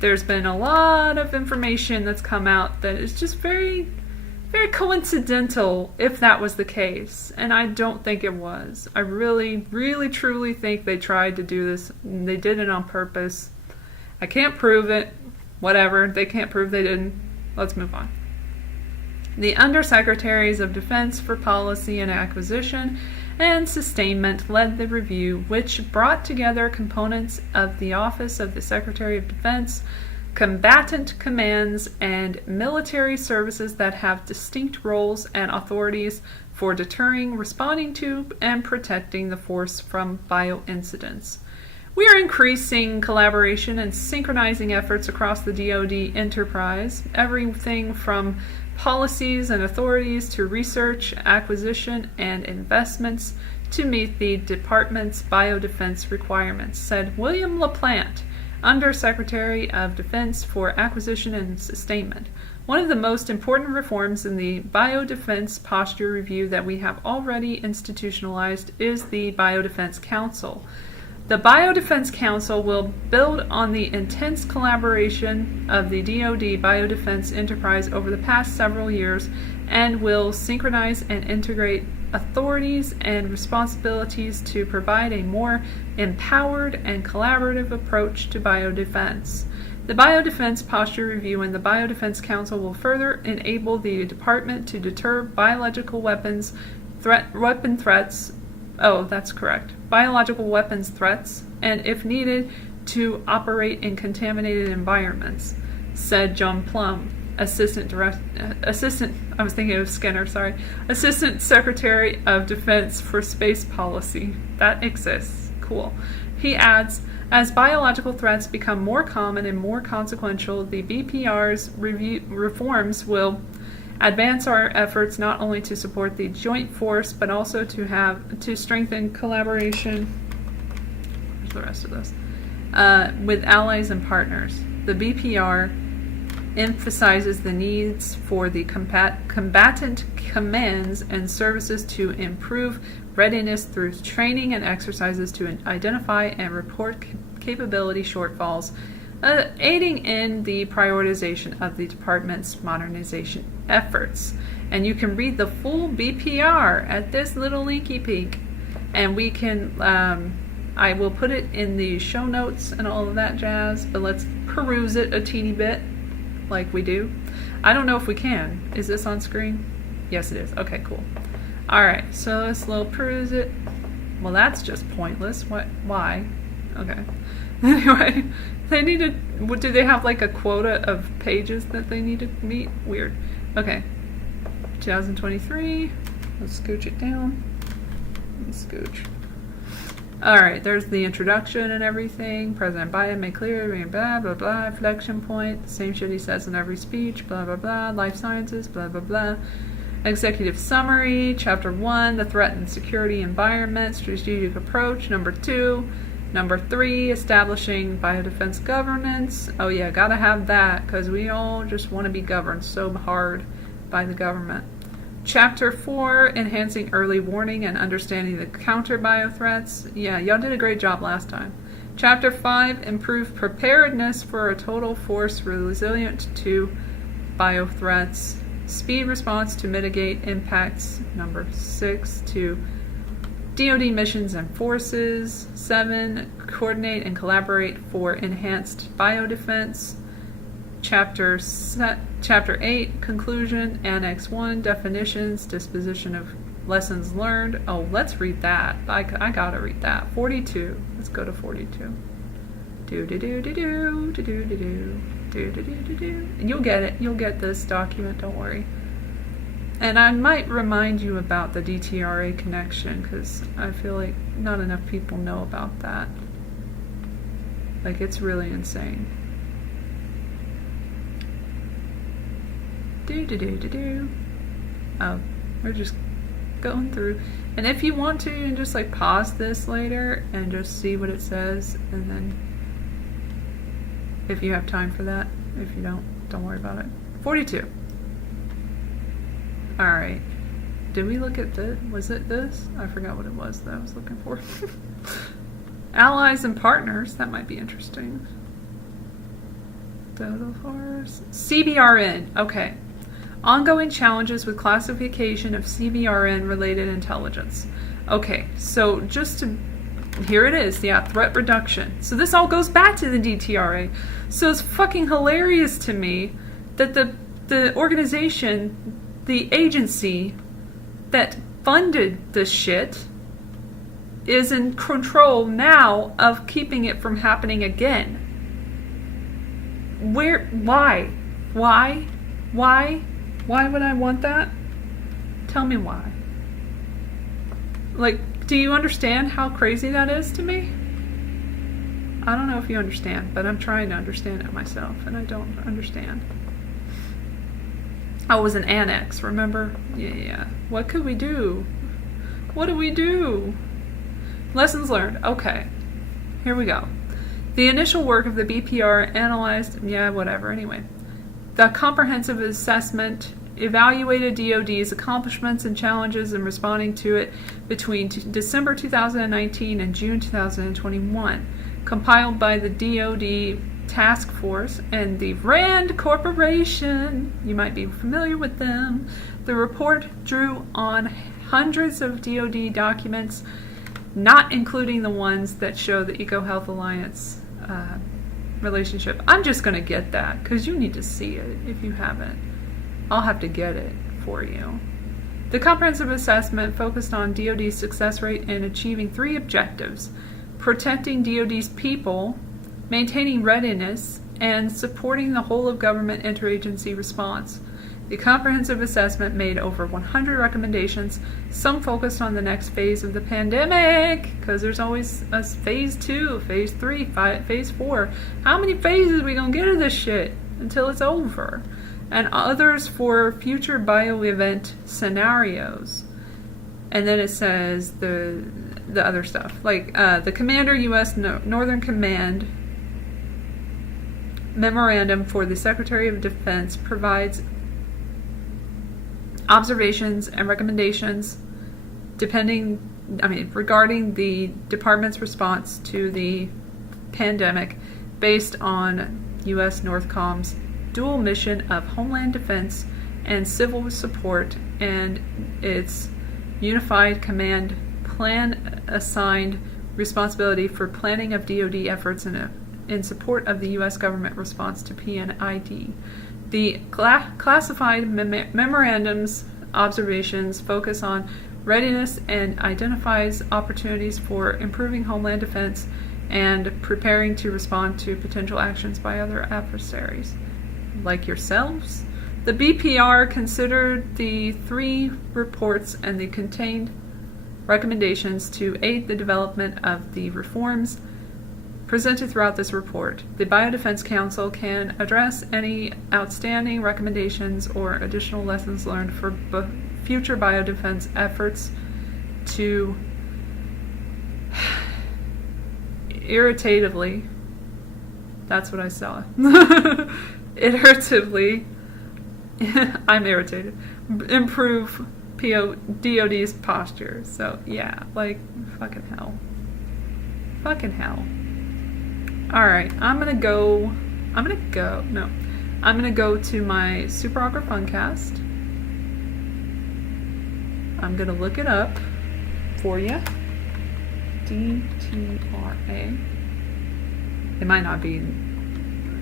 there's been a lot of information that's come out that is just very, very coincidental if that was the case. And I don't think it was. I really, really, truly think they tried to do this, and they did it on purpose. I can't prove it. Whatever. They can't prove they didn't. Let's move on. The Undersecretaries of Defense for Policy and Acquisition and Sustainment led the review, which brought together components of the Office of the Secretary of Defense, combatant commands, and military services that have distinct roles and authorities for deterring, responding to, and protecting the force from bioincidents. We are increasing collaboration and synchronizing efforts across the DoD enterprise, everything from policies and authorities to research, acquisition, and investments to meet the department's biodefense requirements, said William LaPlante, Undersecretary of Defense for Acquisition and Sustainment. One of the most important reforms in the Biodefense Posture Review that we have already institutionalized is the Biodefense Council. The Biodefense Council will build on the intense collaboration of the DoD biodefense enterprise over the past several years and will synchronize and integrate authorities and responsibilities to provide a more empowered and collaborative approach to biodefense. The Biodefense Posture Review and the Biodefense Council will further enable the department to deter biological weapons threats. Oh, that's correct. Biological weapons threats, and if needed, to operate in contaminated environments, said John Plum, Assistant I was thinking of Skinner, sorry. Assistant Secretary of Defense for Space Policy. That exists. Cool. He adds, as biological threats become more common and more consequential, the BPR's reforms will advance our efforts not only to support the joint force, but also to strengthen collaboration. Where's the rest of this? With allies and partners. The BPR emphasizes the needs for the combatant commands and services to improve readiness through training and exercises to identify and report capability shortfalls, aiding in the prioritization of the department's modernization efforts. And you can read the full BPR at this little linky peek, and we can I will put it in the show notes and all of that jazz, but let's peruse it a teeny bit like we do. I don't know if we can. Is this on screen? Yes, it is. Okay, cool. Alright, so let's little peruse it. Well, that's just pointless. What? Why? Okay. Anyway, they need to... Do they have like a quota of pages that they need to meet? Weird. Okay. 2023. Let's scooch it down. Let's scooch. Alright, there's the introduction and everything. President Biden made clear, blah, blah, blah, inflection point. Same shit he says in every speech, blah, blah, blah. Life sciences, blah, blah, blah. Executive summary, Chapter 1, the threat and security environment, strategic approach. Number 2. Number 3, establishing biodefense governance. Oh yeah, gotta have that, because we all just want to be governed so hard by the government. Chapter 4, enhancing early warning and understanding the counter bio threats. Yeah, y'all did a great job last time. Chapter 5, improve preparedness for a total force resilient to bio threats. Speed response to mitigate impacts. Number 6, to DoD missions and forces. 7, coordinate and collaborate for enhanced biodefense. Chapter 8, conclusion, Annex 1, definitions, disposition of lessons learned. Oh, let's read that. I gotta read that. 42. Let's go to 42. Do-do-do-do-do, do-do-do-do, do-do-do-do-do. You'll get it. You'll get this document, don't worry. And I might remind you about the DTRA connection, because I feel like not enough people know about that. Like, it's really insane. Do-do-do-do-do. Oh, we're just going through. And if you want to, you can just like pause this later and just see what it says, and then if you have time for that. If you don't worry about it. 42. Alright. Did we look at this? Was it this? I forgot what it was that I was looking for. Allies and partners. That might be interesting. Total force. CBRN. Okay. Ongoing challenges with classification of CBRN-related intelligence. Okay, so just to... Here it is, yeah, threat reduction. So this all goes back to the DTRA. So it's fucking hilarious to me that the organization, the agency that funded this shit is in control now of keeping it from happening again. Why? Why would I want that? Tell me why. Like, do you understand how crazy that is to me? I don't know if you understand, but I'm trying to understand it myself, and I don't understand. Oh, it was an annex, remember? Yeah. What could we do? What do we do? Lessons learned. Okay. Here we go. The initial work of the BPR analyzed... Yeah, whatever, anyway. The comprehensive assessment evaluated DoD's accomplishments and challenges in responding to it between December 2019 and June 2021, compiled by the DoD Task Force and the RAND Corporation. You might be familiar with them. The report drew on hundreds of DoD documents, not including the ones that show the EcoHealth Alliance relationship. I'm just going to get that because you need to see it if you haven't. I'll have to get it for you. The comprehensive assessment focused on DoD's success rate in achieving 3 objectives: protecting DoD's people, maintaining readiness, and supporting the whole of government interagency response. The comprehensive assessment made over 100 recommendations, some focused on the next phase of the pandemic, because there's always a phase 2, phase 3, phase 4. How many phases are we going to get of this shit until it's over? And others for future bio-event scenarios. And then it says the other stuff, like the Commander U.S. Northern Command Memorandum for the Secretary of Defense provides observations and recommendations regarding the department's response to the pandemic based on U.S. NORTHCOM's dual mission of homeland defense and civil support and its unified command plan assigned responsibility for planning of DoD efforts in support of the U.S. government response to PNID. The classified memorandum's observations focus on readiness and identifies opportunities for improving homeland defense and preparing to respond to potential actions by other adversaries, like yourselves. The BPR considered the 3 reports and the contained recommendations to aid the development of the reforms presented throughout this report. The Biodefense Council can address any outstanding recommendations or additional lessons learned for future biodefense efforts to irritatively, that's what I saw, iteratively, I'm irritated, improve DoD's posture. So yeah, like, fucking hell. Fucking hell. Alright, I'm gonna go to my Super Awkward Funcast. I'm gonna look it up for you. DTRA. It might not be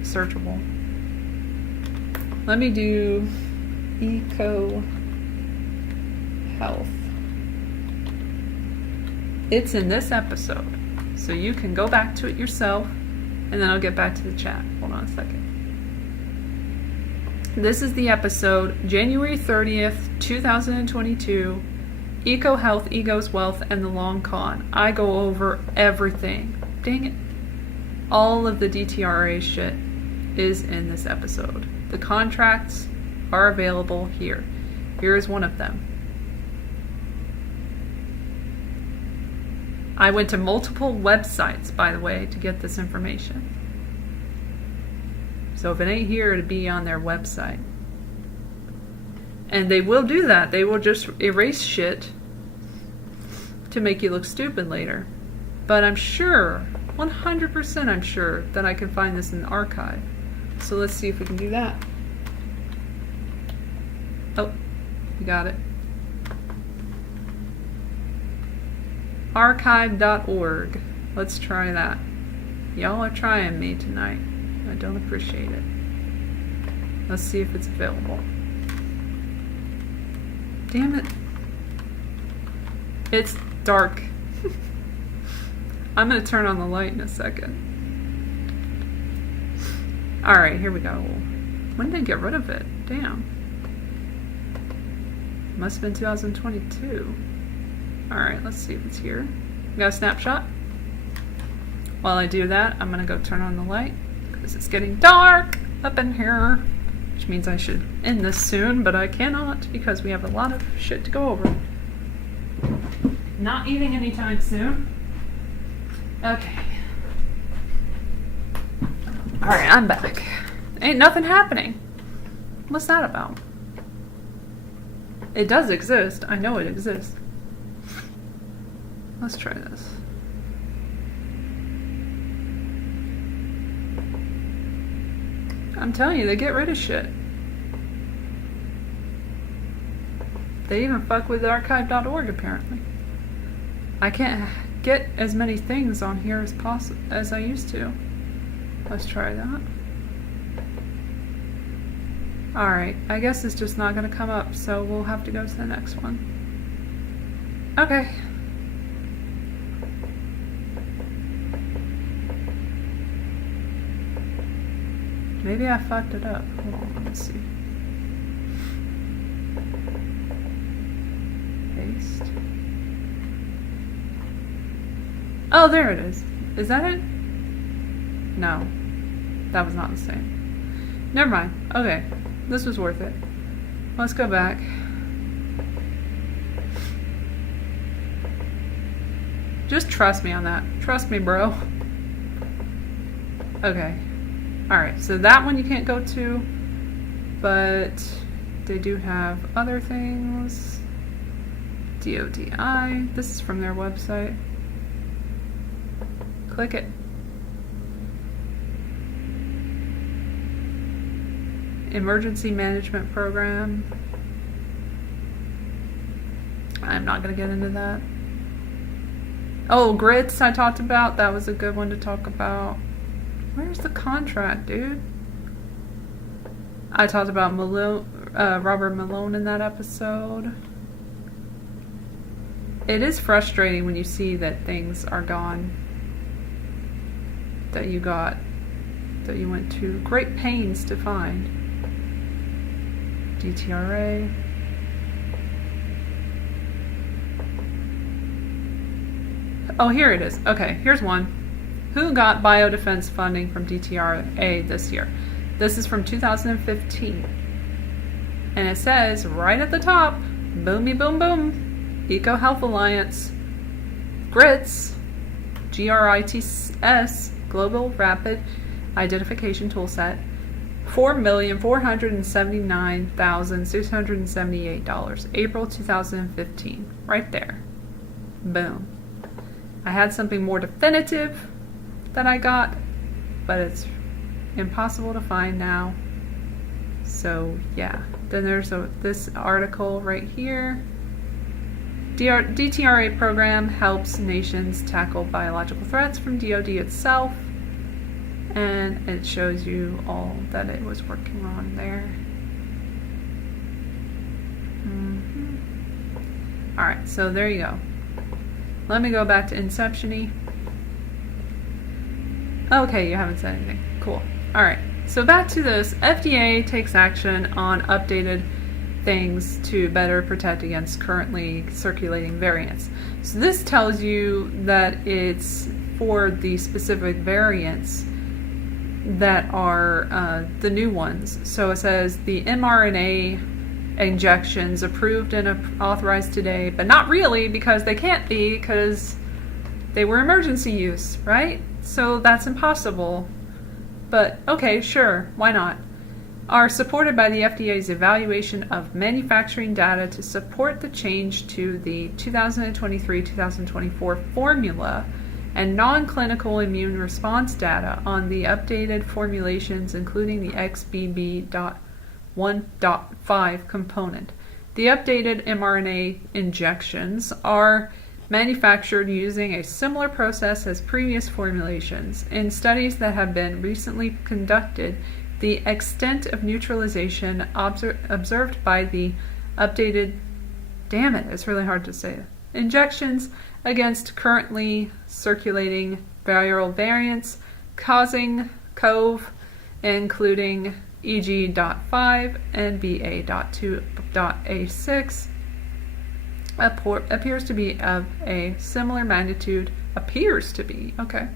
searchable. Let me do Eco Health. It's in this episode, so you can go back to it yourself. And then I'll get back to the chat. Hold on a second. This is the episode, January 30th, 2022, Eco Health, Egos Wealth, and the Long Con. I go over everything. Dang it. All of the DTRA shit is in this episode. The contracts are available here. Here is one of them. I went to multiple websites, by the way, to get this information. So if it ain't here, it'll be on their website. And they will do that. They will just erase shit to make you look stupid later. But I'm sure, 100% I'm sure, that I can find this in the archive. So let's see if we can do that. Oh, you got it. Archive.org. Let's try that. Y'all are trying me tonight. I don't appreciate it. Let's see if it's available. Damn it. It's dark. I'm going to turn on the light in a second. Alright, here we go. When did I get rid of it? Damn. Must have been 2022. Alright, let's see if it's here. We got a snapshot. While I do that, I'm going to go turn on the light because it's getting dark up in here, which means I should end this soon, but I cannot because we have a lot of shit to go over. Not eating anytime soon. Okay. Alright, I'm back. Ain't nothing happening. What's that about? It does exist. I know it exists. Let's try this. I'm telling you, they get rid of shit. They even fuck with archive.org apparently. I can't get as many things on here as I used to. Let's try that. Alright, I guess it's just not going to come up, so we'll have to go to the next one. Okay. Maybe I fucked it up. Hold on, let's see. Paste. Oh, there it is. Is that it? No. That was not the same. Never mind. Okay. This was worth it. Let's go back. Just trust me on that. Trust me, bro. Okay. Alright, so that one you can't go to, but they do have other things. DODI. This is from their website. Click it. Emergency Management Program. I'm not going to get into that. Oh, grits I talked about. That was a good one to talk about. Where's the contract, dude? I talked about Robert Malone in that episode. It is frustrating when you see that things are gone. That you went to great pains to find. DTRA. Oh, here it is. Okay, here's one. Who got biodefense funding from DTRA this year? This is from 2015. And it says right at the top, boomy boom boom, Eco Health Alliance, GRITS, GRITS, Global Rapid Identification Toolset, $4,479,678, April 2015. Right there. Boom. I had something more definitive that I got, but it's impossible to find now. So yeah. Then there's this article right here. DTRA program helps nations tackle biological threats from DoD itself. And it shows you all that it was working on there. Alright, so there you go. Let me go back to Inception-y. Okay, you haven't said anything. Cool. Alright, so back to this. FDA takes action on updated things to better protect against currently circulating variants. So this tells you that it's for the specific variants that are the new ones. So it says the mRNA injections approved and authorized today, but not really, because they can't be, because they were emergency use, right? So that's impossible. But okay, sure, why not? Are supported by the FDA's evaluation of manufacturing data to support the change to the 2023-2024 formula and non-clinical immune response data on the updated formulations, including the XBB.1.5 component. The updated mRNA injections are manufactured using a similar process as previous formulations. In studies that have been recently conducted, the extent of neutralization observed by the updated, damn it, it's really hard to say, injections against currently circulating viral variants causing COV, including EG.5 and BA.2.A6, appears to be of a similar magnitude. Appears to be, okay.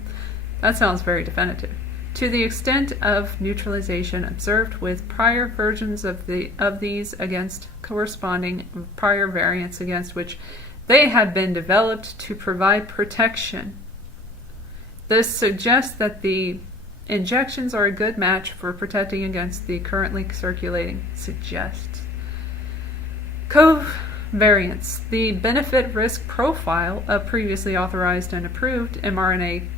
That sounds very definitive. To the extent of neutralization observed with prior versions of these against corresponding prior variants against which they had been developed to provide protection. This suggests that the injections are a good match for protecting against the currently circulating COV variants. The benefit-risk profile of previously authorized and approved mRNA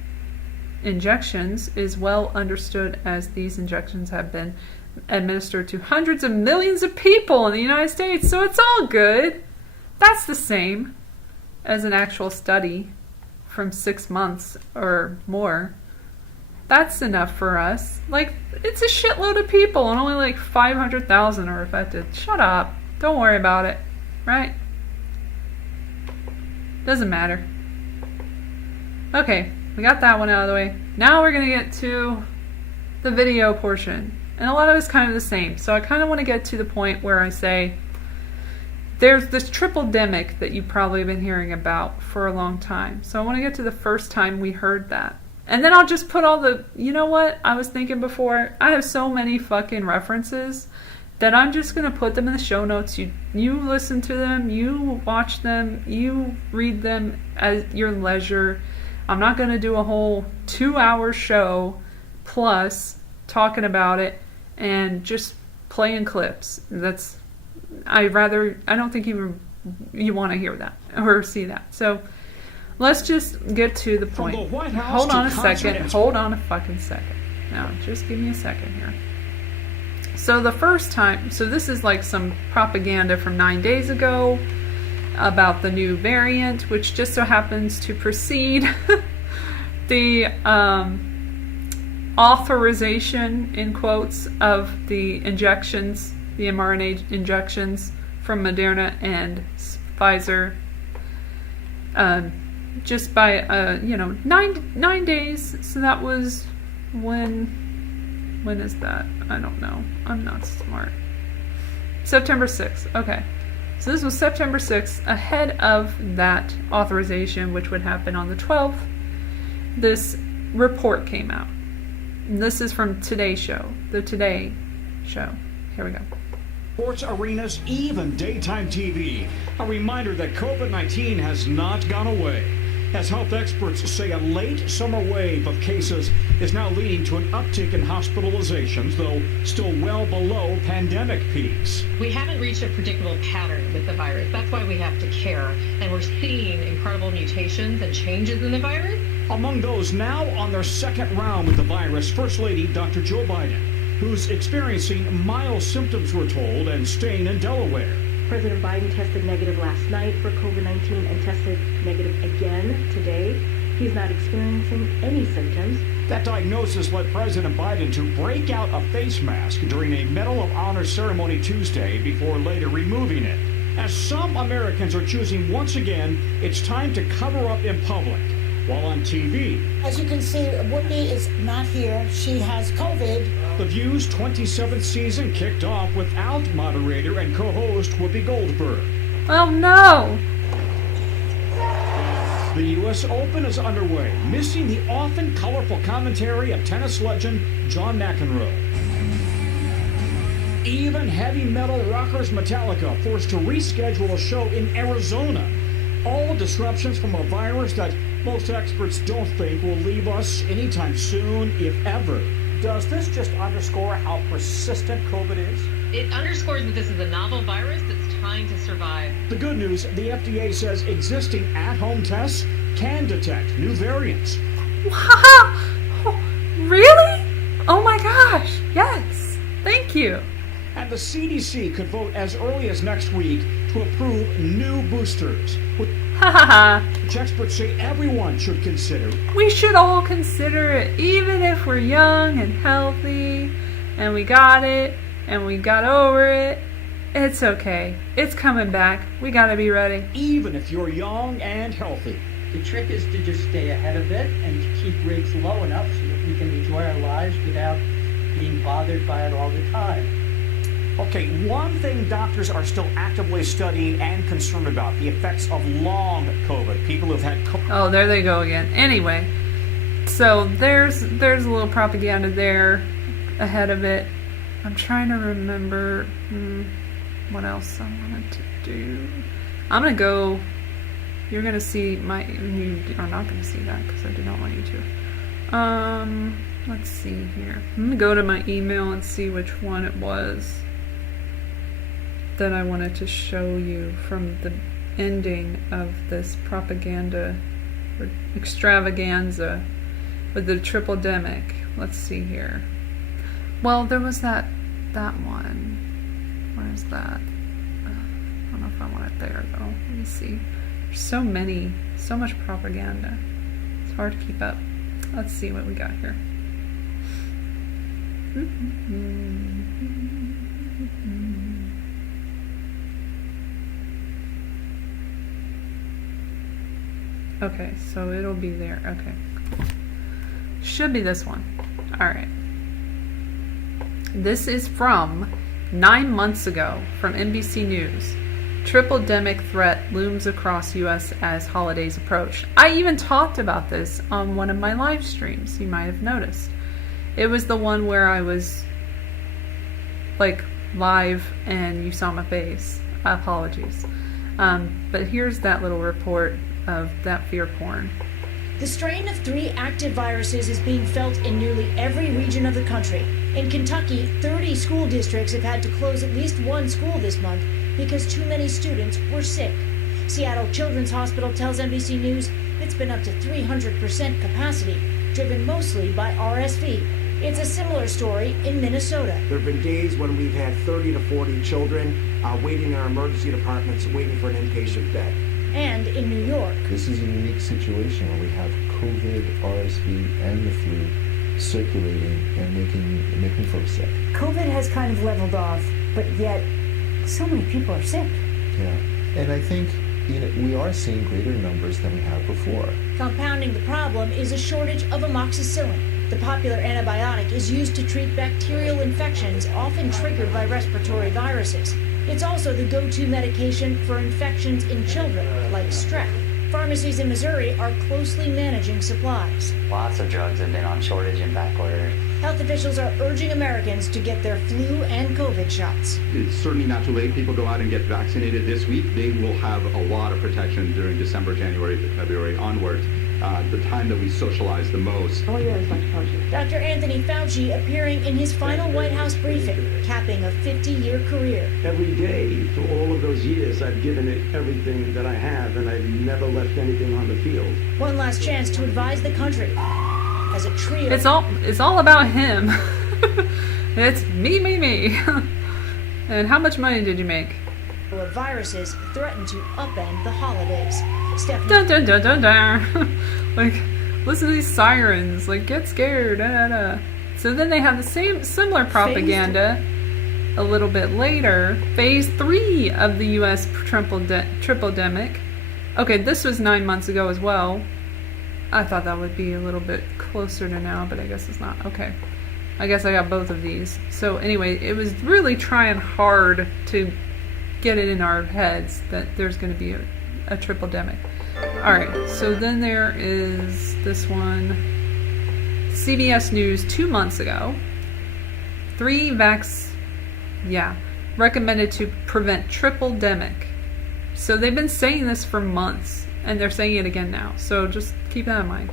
injections is well understood, as these injections have been administered to hundreds of millions of people in the United States, so it's all good. That's the same as an actual study from 6 months or more. That's enough for us. Like, it's a shitload of people and only like 500,000 are affected. Shut up. Don't worry about it. Right? Doesn't matter. Okay, we got that one out of the way. Now we're going to get to the video portion. And a lot of it's kind of the same. So I kind of want to get to the point where I say, there's this triple demic that you've probably been hearing about for a long time. So I want to get to the first time we heard that. And then I'll just put all the, you know what I was thinking before? I have so many fucking references that I'm just going to put them in the show notes. You listen to them, you watch them, you read them at your leisure. I'm not going to do a whole 2-hour show plus talking about it and just playing clips. I don't think you want to hear that or see that. So let's just get to the point. From the White House Hold on a to second. Congress. Hold on a fucking second. Now, just give me a second here. So the first time, so this is like some propaganda from 9 days ago about the new variant, which just so happens to precede the authorization, in quotes, of the injections, the mRNA injections from Moderna and Pfizer, just by 9 days. So that was when is that? I don't know. I'm not smart. September 6th. Okay. So this was September 6th, ahead of that authorization, which would happen on the 12th. This report came out. And this is from Today Show. The Today Show. Here we go. Sports arenas, even daytime TV. A reminder that COVID-19 has not gone away. As health experts say, a late summer wave of cases is now leading to an uptick in hospitalizations, though still well below pandemic peaks. We haven't reached a predictable pattern with the virus. That's why we have to care. And we're seeing incredible mutations and changes in the virus. Among those now on their second round with the virus, First Lady Dr. Joe Biden, who's experiencing mild symptoms, we're told, and staying in Delaware. President Biden tested negative last night for COVID-19 and tested negative again today. He's not experiencing any symptoms. That diagnosis led President Biden to break out a face mask during a Medal of Honor ceremony Tuesday before later removing it. As some Americans are choosing once again, it's time to cover up in public. While on TV, as you can see, Whoopi is not here. She has COVID. The View's 27th season kicked off without moderator and co-host Whoopi Goldberg. Oh no! The U.S. Open is underway, missing the often colorful commentary of tennis legend John McEnroe. Even heavy metal rockers Metallica forced to reschedule a show in Arizona. All disruptions from a virus that most experts don't think will leave us anytime soon, if ever. Does this just underscore how persistent COVID is? It underscores that this is a novel virus that's trying to survive. The good news, the FDA says existing at-home tests can detect new variants. Wow! Really? Oh my gosh! Yes! Thank you! And the CDC could vote as early as next week to approve new boosters, which experts say everyone should consider. We should all consider it, even if we're young and healthy, and we got it, and we got over it. It's okay. It's coming back. We gotta be ready. Even if you're young and healthy. The trick is to just stay ahead of it and to keep rates low enough so that we can enjoy our lives without being bothered by it all the time. Okay, one thing doctors are still actively studying and concerned about, the effects of long COVID. People who've had COVID. Oh, there they go again. Anyway, so there's a little propaganda there ahead of it. I'm trying to remember what else I wanted to do. I'm going to go. You're going to see you are not going to see that because I do not want you to. Let's see here. I'm going to go to my email and see which one it was that I wanted to show you from the ending of this propaganda or extravaganza with the triple demic. Let's see here. Well, there was that one. Where's that? I don't know if I want it there though. Let me see. There's so much propaganda. It's hard to keep up. Let's see what we got here. Okay, so it'll be there. Okay, cool. Should be this one. Alright. This is from 9 months ago from NBC News. Triple-demic threat looms across U.S. as holidays approach. I even talked about this on one of my live streams, you might have noticed. It was the one where I was like live and you saw my face. Apologies. But here's that little report of that fear porn. The strain of 3 active viruses is being felt in nearly every region of the country. In Kentucky, 30 school districts have had to close at least one school this month because too many students were sick. Seattle Children's Hospital tells NBC News it's been up to 300% capacity, driven mostly by RSV. It's a similar story in Minnesota. There have been days when we've had 30 to 40 children waiting in our emergency departments, waiting for an inpatient bed. And in New York. This is a unique situation where we have COVID, RSV, and the flu circulating and making folks sick. COVID has kind of leveled off, but yet so many people are sick. Yeah, and I think we are seeing greater numbers than we have before. Compounding the problem is a shortage of amoxicillin. The popular antibiotic is used to treat bacterial infections often triggered by respiratory viruses. It's also the go-to medication for infections in children, like strep. Pharmacies in Missouri are closely managing supplies. Lots of drugs have been on shortage and back order. Health officials are urging Americans to get their flu and COVID shots. It's certainly not too late. People go out and get vaccinated this week. They will have a lot of protection during December, January, February onwards. The time that we socialize the most. Oh, yeah, Dr. Fauci. Dr. Anthony Fauci appearing in his final White House briefing, capping a 50-year career. Every day for all of those years, I've given it everything that I have, and I've never left anything on the field. One last chance to advise the country as a trio. It's all about him. It's me. And how much money did you make? Of viruses threaten to upend the holidays. Stephanie. Dun dun dun dun dun. Like, listen to these sirens. Like, get scared. Da, da, da. So then they have the similar propaganda a little bit later. Phase 3 of the U.S. triple-demic. Okay, this was 9 months ago as well. I thought that would be a little bit closer to now, but I guess it's not. Okay. I guess I got both of these. So anyway, it was really trying hard to get it in our heads that there's going to be a triple-demic. Alright, so then there is this one. CBS News 2 months ago. 3 recommended to prevent triple-demic. So they've been saying this for months, and they're saying it again now. So just keep that in mind.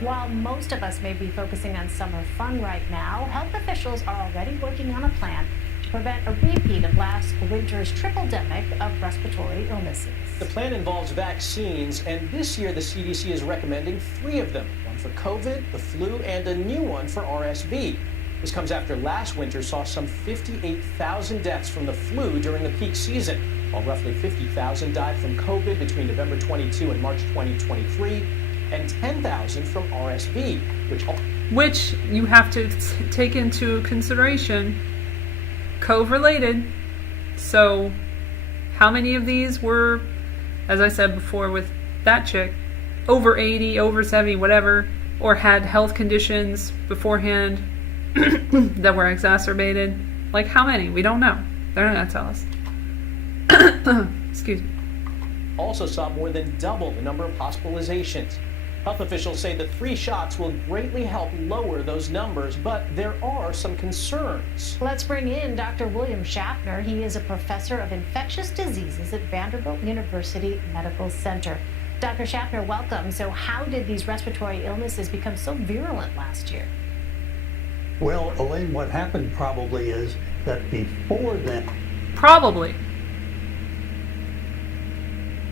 While most of us may be focusing on summer fun right now, health officials are already working on a plan to prevent a repeat of last winter's triple-demic of respiratory illnesses. The plan involves vaccines, and this year the CDC is recommending 3 of them, one for COVID, the flu, and a new one for RSV. This comes after last winter saw some 58,000 deaths from the flu during the peak season, while roughly 50,000 died from COVID between November 22 and March 2023. And 10,000 from RSV, which you have to take into consideration, COVID-related. So, how many of these were, as I said before with that chick, over 80, over 70, whatever, or had health conditions beforehand that were exacerbated? Like, how many? We don't know. They're not going to tell us. Excuse me. Also saw more than double the number of hospitalizations. Health officials say the 3 shots will greatly help lower those numbers, but there are some concerns. Let's bring in Dr. William Schaffner. He is a professor of infectious diseases at Vanderbilt University Medical Center. Dr. Schaffner, welcome. So how did these respiratory illnesses become so virulent last year? Well, Elaine, what happened probably is that before then... Probably.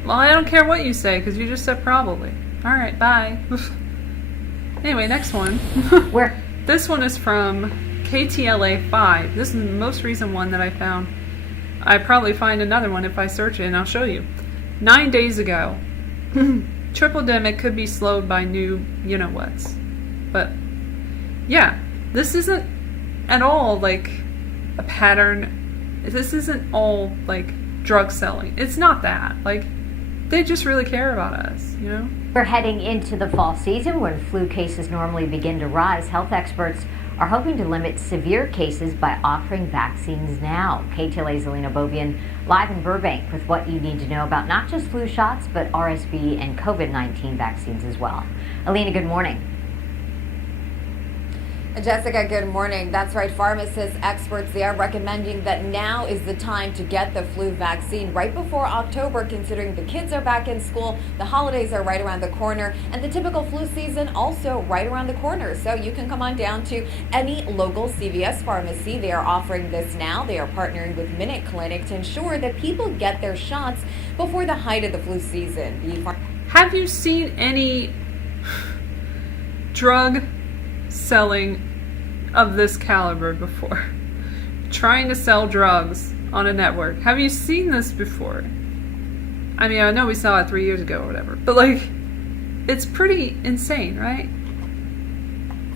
Well, I don't care what you say, because you just said probably. Alright, bye. Anyway, next one. Where? This one is from KTLA 5. This is the most recent one that I found. I probably find another one if I search it, and I'll show you. 9 days ago. Triple-demic could be slowed by new you-know-whats. But, yeah. This isn't at all, like, a pattern. This isn't all, like, drug selling. It's not that. Like, they just really care about us, you know? We're heading into the fall season when flu cases normally begin to rise. Health experts are hoping to limit severe cases by offering vaccines now. KTLA's Alina Bobian live in Burbank with what you need to know about not just flu shots, but RSV and COVID-19 vaccines as well. Alina, good morning. Jessica, good morning. That's right. Pharmacists, experts, they are recommending that now is the time to get the flu vaccine right before October, considering the kids are back in school, the holidays are right around the corner, and the typical flu season also right around the corner. So you can come on down to any local CVS pharmacy. They are offering this now. They are partnering with Minute Clinic to ensure that people get their shots before the height of the flu season. Have you seen any drug selling of this caliber before? Trying to sell drugs on a network. Have you seen this before? I mean, I know we saw it 3 years ago or whatever, but like, it's pretty insane, right?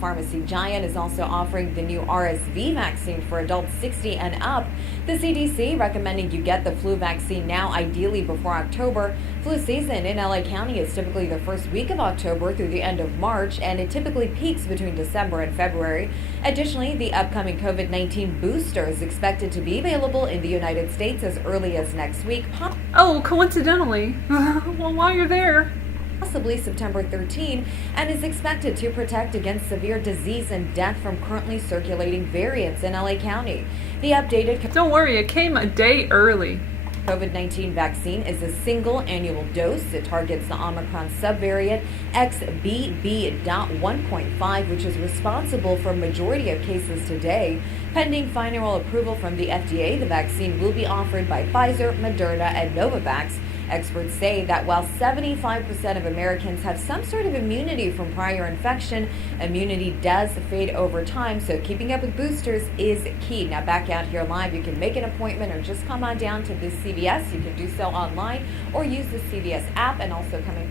Pharmacy giant is also offering the new RSV vaccine for adults 60 and up. The CDC recommending you get the flu vaccine now, ideally before October. Flu season in LA County is typically the first week of October through the end of March, and it typically peaks between December and February. Additionally, the upcoming COVID-19 booster is expected to be available in the United States as early as next week. Oh, coincidentally, well, while you're there, possibly September 13, and is expected to protect against severe disease and death from currently circulating variants in LA County. The updated... Don't worry, it came a day early. COVID-19 vaccine is a single annual dose. It targets the Omicron subvariant XBB.1.5, which is responsible for a majority of cases today. Pending final approval from the FDA, the vaccine will be offered by Pfizer, Moderna, and Novavax. Experts say that while 75% of Americans have some sort of immunity from prior infection, immunity does fade over time, so keeping up with boosters is key. Now back out here live, you can make an appointment or just come on down to the CVS. You can do so online or use the CVS app, and also coming...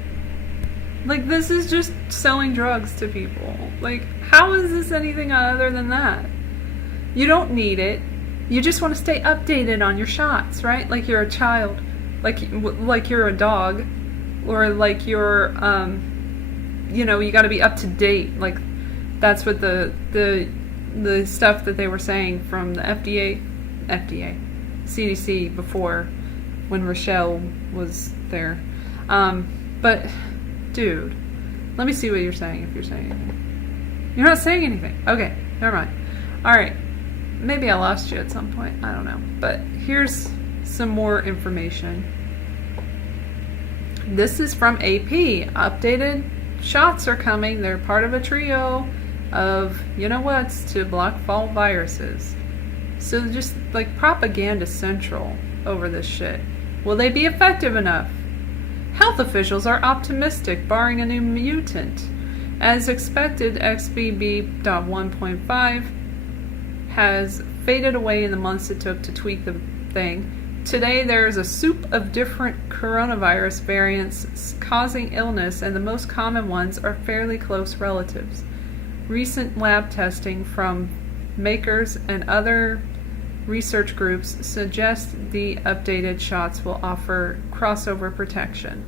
Like, this is just selling drugs to people. Like, how is this anything other than that? You don't need it. You just want to stay updated on your shots, right? Like you're a child. Like you're a dog, or like you're, you know, you got to be up to date. Like that's what the stuff that they were saying from the CDC before, when Rochelle was there. But dude, let me see what you're saying. If you're saying anything, you're not saying anything. Okay, never mind. All right, maybe I lost you at some point. I don't know. But here's some more information. This is from AP. Updated shots are coming. They're part of a trio of you-know-whats to block fall viruses. So just like propaganda central over this shit. Will they be effective enough? Health officials are optimistic, barring a new mutant. As expected, XBB.1.5 has faded away in the months it took to tweak the thing. Today there is a soup of different coronavirus variants causing illness, and the most common ones are fairly close relatives. Recent lab testing from makers and other research groups suggest the updated shots will offer crossover protection.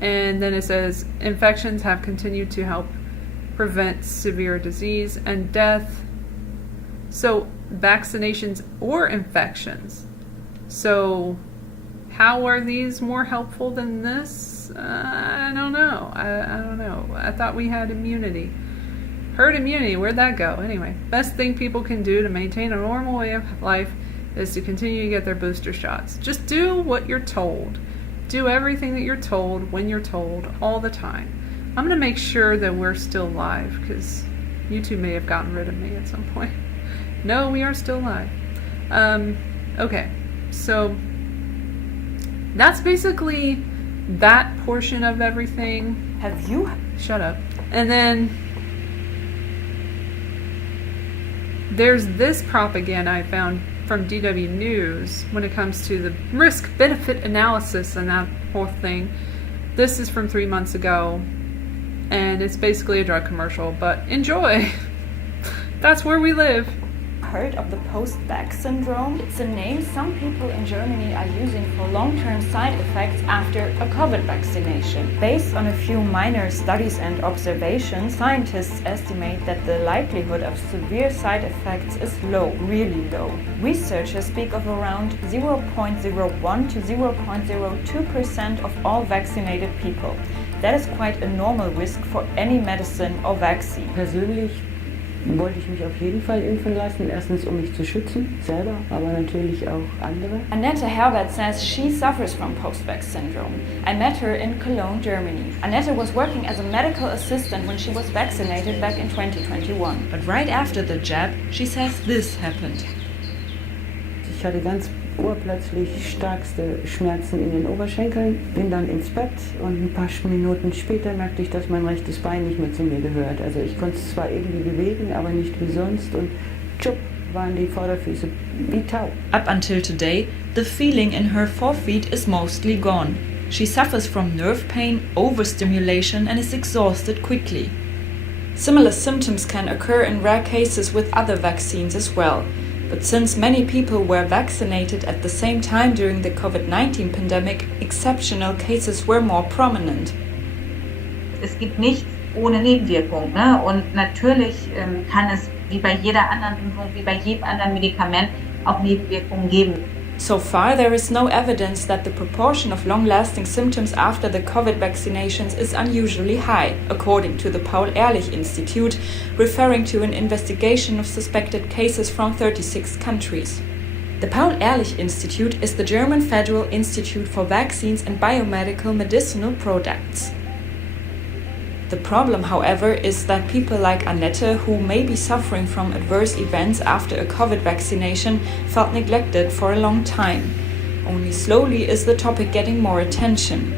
And then it says infections have continued to help prevent severe disease and death. So vaccinations or infections. So how are these more helpful than this? I don't know. I don't know. I thought we had immunity. Herd immunity, where'd that go? Anyway, best thing people can do to maintain a normal way of life is to continue to get their booster shots. Just do what you're told. Do everything that you're told when you're told all the time. I'm going to make sure that we're still live, because YouTube may have gotten rid of me at some point. No, we are still live. Okay, so that's basically that portion of everything. Have you? Shut up. And then there's this propaganda I found from DW News when it comes to the risk-benefit analysis and that whole thing. This is from 3 months ago, and it's basically a drug commercial, but enjoy. That's where we live. heard of the post-vax syndrome? It's a name some people in Germany are using for long-term side effects after a COVID vaccination. Based on a few minor studies and observations, scientists estimate that the likelihood of severe side effects is low, really low. Researchers speak of around 0.01 to 0.02% of all vaccinated people. That is quite a normal risk for any medicine or vaccine. Persönlich wollte ich mich auf jeden Fall impfen lassen. Erstens, um mich zu schützen, selber, aber natürlich auch andere. Annette Herbert says she suffers from post-vax syndrome. I met her in Cologne, Germany. Annette was working as a medical assistant when she was vaccinated back in 2021. But right after the jab, she says this happened. Ich hatte ganz urplötzlich starkste Schmerzen in den Oberschenkeln, bin dann ins Bett und ein paar Minuten später merkte ich, dass mein rechtes Bein nicht mehr zu mir gehört. Also ich konnte es zwar irgendwie bewegen, aber nicht wie sonst und tschupp waren die Vorderfüße wie taub. Up until today, the feeling in her forefeet is mostly gone. She suffers from nerve pain, overstimulation and is exhausted quickly. Similar symptoms can occur in rare cases with other vaccines as well. But since many people were vaccinated at the same time during the COVID-19 pandemic, exceptional cases were more prominent. Es gibt nichts ohne Nebenwirkung, ne? Und natürlich kann es wie bei jeder anderen Impfung, wie bei jedem anderen Medikament auch Nebenwirkungen geben. So far, there is no evidence that the proportion of long-lasting symptoms after the COVID vaccinations is unusually high, according to the Paul-Ehrlich Institute, referring to an investigation of suspected cases from 36 countries. The Paul-Ehrlich Institute is the German Federal Institute for Vaccines and Biomedical Medicinal Products. The problem, however, is that people like Annette, who may be suffering from adverse events after a COVID vaccination, felt neglected for a long time. Only slowly is the topic getting more attention.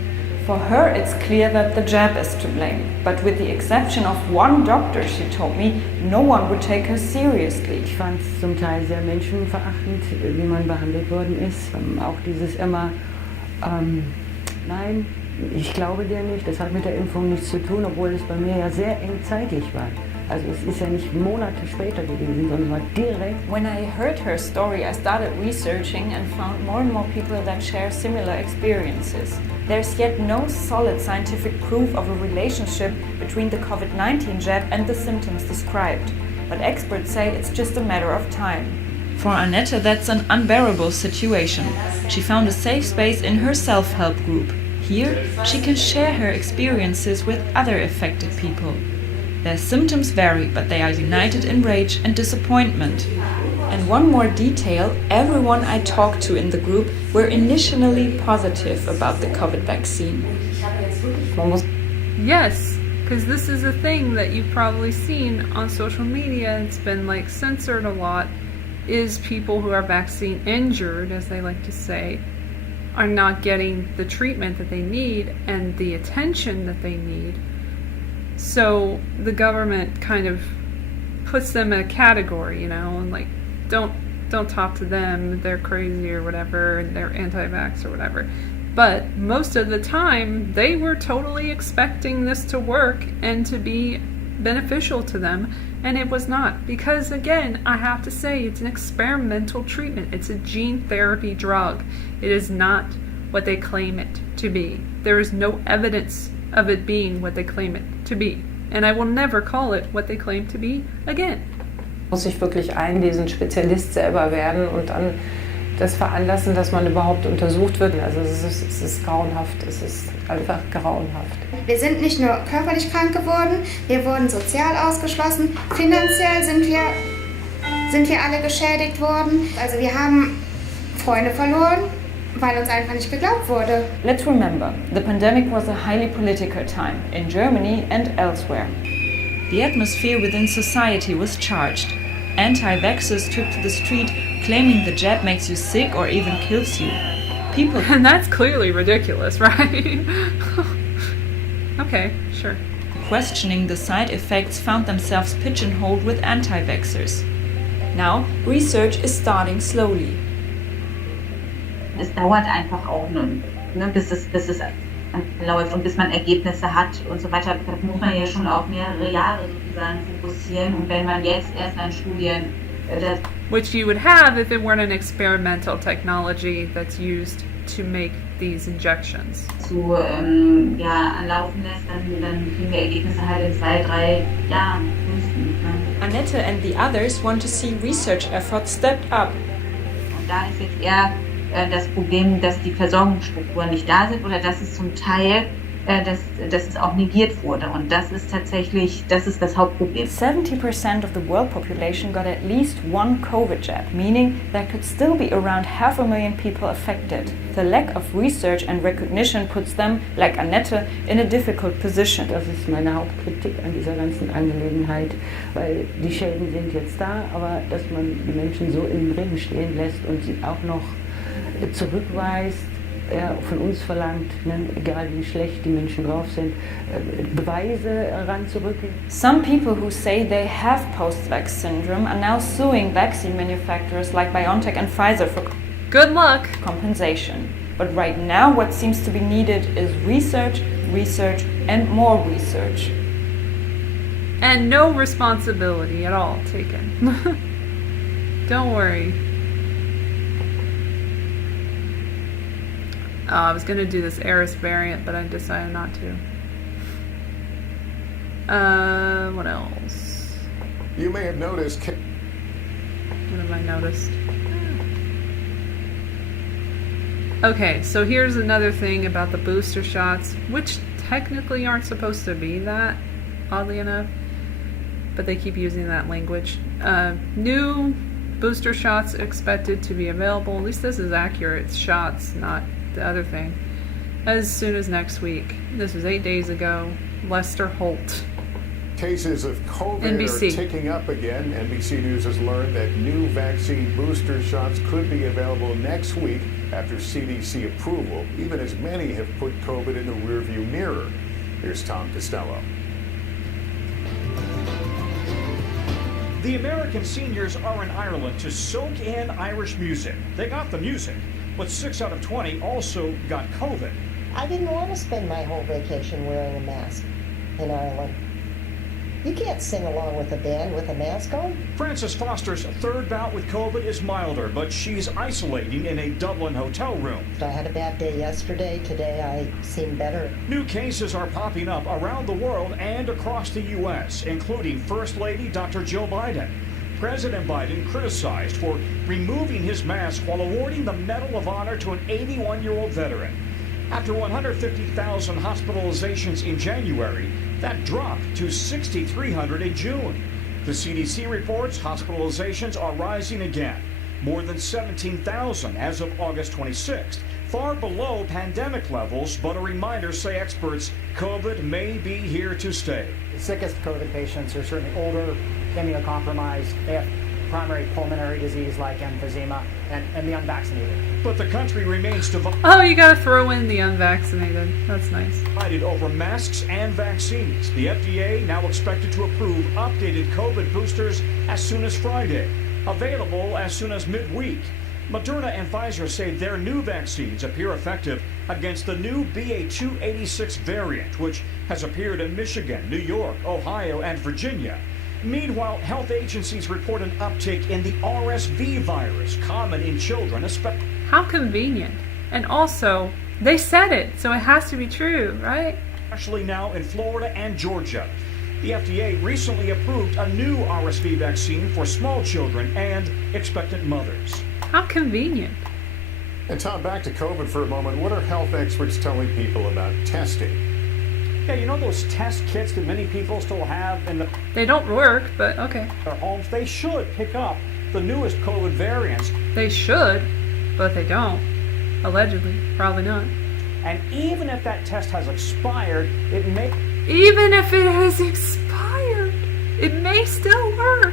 For her, it's clear that the jab is to blame. But with the exception of one doctor, she told me, no one would take her seriously. Ich fand es zum Teil sehr menschenverachtend, wie man behandelt worden ist. Auch dieses immer, nein, ich glaube dir nicht, das hat mit der Impfung nichts zu tun, obwohl es bei mir ja sehr eng zeitlich war. Also es ist ja nicht Monate später gewesen, sondern war direkt. When I heard her story, I started researching and found more and more people that share similar experiences. There's yet no solid scientific proof of a relationship between the COVID-19 jab and the symptoms described, but experts say it's just a matter of time. For Annette, that's an unbearable situation. She found a safe space in her self-help group. Here, she can share her experiences with other affected people. Their symptoms vary, but they are united in rage and disappointment. And one more detail, everyone I talked to in the group were initially positive about the COVID vaccine. Yes, because this is a thing that you've probably seen on social media. It's been like censored a lot, is people who are vaccine injured, as they like to say, are not getting the treatment that they need and the attention that they need. So the government kind of puts them in a category, you know, and like, don't talk to them, they're crazy or whatever, and they're anti-vax or whatever. But most of the time, they were totally expecting this to work and to be beneficial to them, and it was not. Because again, I have to say, it's an experimental treatment. It's a gene therapy drug. It is not what they claim it to be. There is no evidence of it being what they claim it to be. And I will never call it what they claim to be again. Muss sich wirklich einlesen, Spezialist selber werden und dann das veranlassen, dass man überhaupt untersucht wird. Also es ist grauenhaft, es ist einfach grauenhaft. Wir sind nicht nur körperlich krank geworden, wir wurden sozial ausgeschlossen, finanziell sind wir alle geschädigt worden. Also wir haben Freunde verloren, weil uns einfach nicht geglaubt wurde. Let's remember, the pandemic was a highly political time in Germany and elsewhere. The atmosphere within society was charged. Anti-vaxxers took to the street claiming the jab makes you sick or even kills you. People And that's clearly ridiculous, right? Okay, sure. questioning the side effects found themselves pigeonholed with anti-vaxxers. Now, research is starting slowly. Es dauert einfach auch bis es läuft und bis man Ergebnisse hat und so weiter. Da muss man ja schon auf mehrere Jahre sozusagen fokussieren. Und wenn man jetzt erst an Studien Which you would have if it weren't an experimental technology that's used to make these injections. Anlaufen lässt, dann kriegen wir Ergebnisse halt in 2-3 Jahren frühestens. Annette and the others want to see research efforts stepped up. Und da ist jetzt eher das Problem, dass die Versorgungsstrukturen nicht da sind oder dass es zum Teil dass es auch negiert wurde. Und das ist tatsächlich, das ist das Hauptproblem. 70% of the world population got at least one COVID jab, meaning there could still be around 500,000 people affected. The lack of research and recognition puts them, like Annette, in a difficult position. Das ist meine Hauptkritik an dieser ganzen Angelegenheit, weil die Schäden sind jetzt da, aber dass man die Menschen so im Regen stehen lässt und sie auch noch zurückweist, von uns verlangt, egal wie schlecht die Menschen drauf sind, Beweise ranzurücken. Some people who say they have post-vax syndrome are now suing vaccine manufacturers like BioNTech and Pfizer for good luck compensation. But right now what seems to be needed is research, research and more research. And no responsibility at all taken. Don't worry. I was going to do this Eris variant, but I decided not to. What else? You may have noticed... What have I noticed? Okay, so here's another thing about the booster shots, which technically aren't supposed to be that, oddly enough, but they keep using that language. New booster shots expected to be available, at least this is accurate, it's shots, not the other thing, as soon as next week. This was 8 days ago. Lester Holt. Cases of COVID NBC. are ticking up again. NBC News has learned that new vaccine booster shots could be available next week after CDC approval, even as many have put COVID in the rearview mirror. Here's Tom Costello. The American seniors are in Ireland to soak in Irish music. They got the music, but 6 out of 20 also got COVID. I didn't want to spend my whole vacation wearing a mask in Ireland. You can't sing along with a band with a mask on. Frances Foster's third bout with COVID is milder, but she's isolating in a Dublin hotel room. I had a bad day yesterday. Today I seem better. New cases are popping up around the world and across the U.S., including First Lady Dr. Jill Biden. President Biden criticized for removing his mask while awarding the Medal of Honor to an 81-year-old veteran. After 150,000 hospitalizations in January, that dropped to 6,300 in June. The CDC reports hospitalizations are rising again, more than 17,000 as of August 26th, far below pandemic levels, but a reminder, say experts, COVID may be here to stay. The sickest COVID patients are certainly older, immunocompromised, they have primary pulmonary disease like emphysema, and the unvaccinated. But the country remains divided. Oh, you gotta throw in the unvaccinated. That's nice. Divided over masks and vaccines. The FDA now expected to approve updated COVID boosters as soon as Friday, available as soon as midweek. Moderna and Pfizer say their new vaccines appear effective against the new BA.2.86 variant, which has appeared in Michigan, New York, Ohio, and Virginia. Meanwhile, health agencies report an uptick in the RSV virus, common in children, especially. How convenient. And also, they said it, so it has to be true, right? Especially now in Florida and Georgia. The FDA recently approved a new RSV vaccine for small children and expectant mothers. How convenient. And Tom, back to COVID for a moment. What are health experts telling people about testing? Yeah, you know those test kits that many people still have in They don't work, but okay. Their homes? They should pick up the newest COVID variants. They should, but they don't. Allegedly. Probably not. And even if that test has expired, it may... Even if it has expired, it may still work.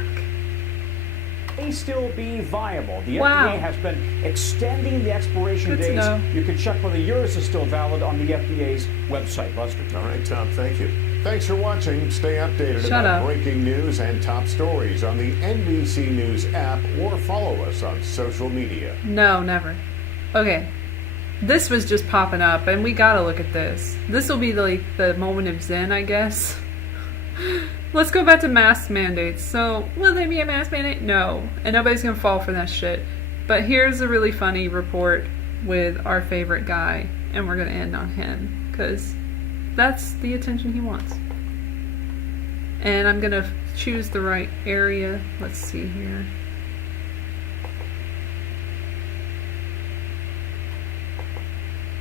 May still be viable. The Wow. FDA has been extending the expiration Good to dates. know. You can check whether yours is still valid on the FDA's website, Buster. All right, Tom, thank you. Thanks for watching. Stay updated Shut about up. breaking news and top stories on the NBC News app or follow us on social media. No, never. Okay. This was just popping up, and we gotta look at this. This will be the moment of zen, I guess. Let's go back to mask mandates. So, will there be a mask mandate? No. And nobody's going to fall for that shit. But here's a really funny report with our favorite guy. And we're going to end on him. Because that's the attention he wants. And I'm going to choose the right area. Let's see here.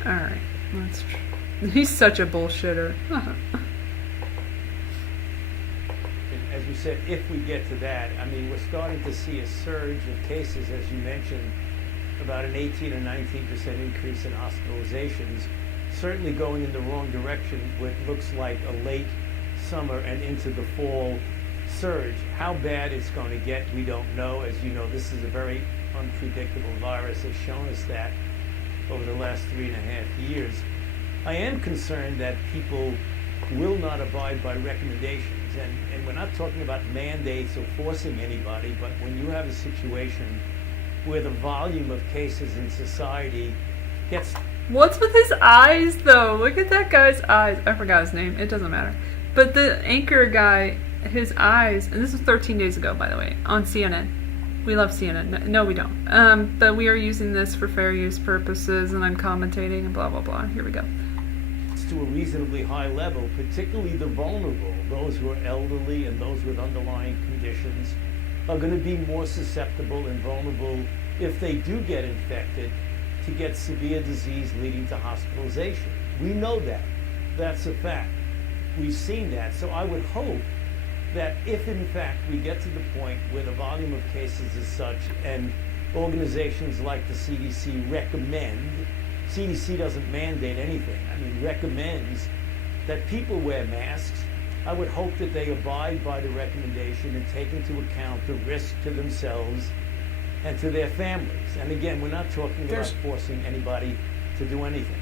Alright. He's such a bullshitter. As you said, if we get to that, I mean, we're starting to see a surge of cases, as you mentioned, about an 18 or 19% increase in hospitalizations, certainly going in the wrong direction with looks like a late summer and into the fall surge. How bad it's going to get, we don't know. As you know, this is a very unpredictable virus. Has shown us that over the last 3.5 years. I am concerned that people will not abide by recommendations. And we're not talking about mandates or forcing anybody, but when you have a situation where the volume of cases in society gets... What's with his eyes, though? Look at that guy's eyes. I forgot his name. It doesn't matter. But the anchor guy, his eyes, and this was 13 days ago, by the way, on CNN. We love CNN. No, we don't. But we are using this for fair use purposes, and I'm commentating and blah, blah, blah. Here we go. To a reasonably high level, particularly the vulnerable, those who are elderly and those with underlying conditions, are going to be more susceptible and vulnerable if they do get infected to get severe disease leading to hospitalization. We know that. That's a fact. We've seen that. So I would hope that if in fact we get to the point where the volume of cases is such and organizations like the CDC recommend, CDC doesn't mandate anything, I mean recommends that people wear masks, I would hope that they abide by the recommendation and take into account the risk to themselves and to their families. And again, we're not talking about forcing anybody to do anything.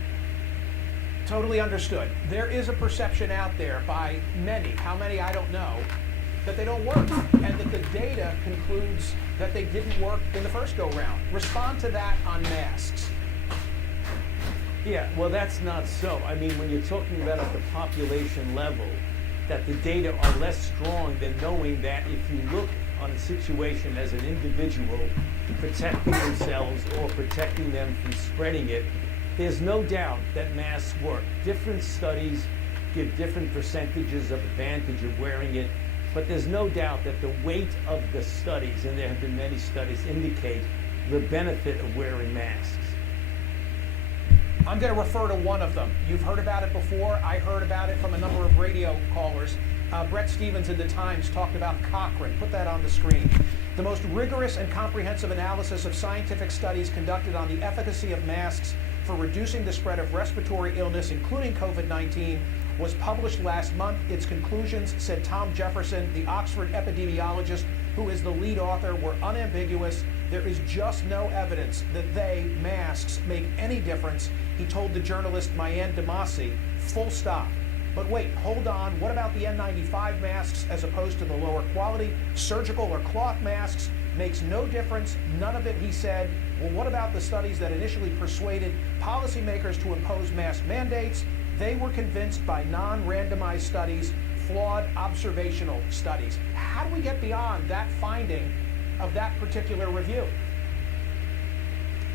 Totally understood. There is a perception out there by many, how many I don't know, that they don't work, and that the data concludes that they didn't work in the first go-round. Respond to that on masks. Yeah, well, that's not so. I mean, when you're talking about at the population level, that the data are less strong than knowing that if you look on a situation as an individual protecting themselves or protecting them from spreading it, there's no doubt that masks work. Different studies give different percentages of advantage of wearing it, but there's no doubt that the weight of the studies, and there have been many studies, indicate the benefit of wearing masks. I'm going to refer to one of them. You've heard about it before. I heard about it from a number of radio callers. Brett Stevens in the Times talked about Cochrane. Put that on the screen. The most rigorous and comprehensive analysis of scientific studies conducted on the efficacy of masks for reducing the spread of respiratory illness, including COVID-19, was published last month. Its conclusions, said Tom Jefferson, the Oxford epidemiologist who is the lead author, were unambiguous. There is just no evidence that masks, make any difference. He told the journalist Mayan Damasi, full stop. But wait, hold on. What about the N95 masks as opposed to the lower quality surgical or cloth masks? Makes no difference. None of it, he said. Well, what about the studies that initially persuaded policymakers to impose mask mandates? They were convinced by non-randomized studies, flawed observational studies. How do we get beyond that finding of that particular review?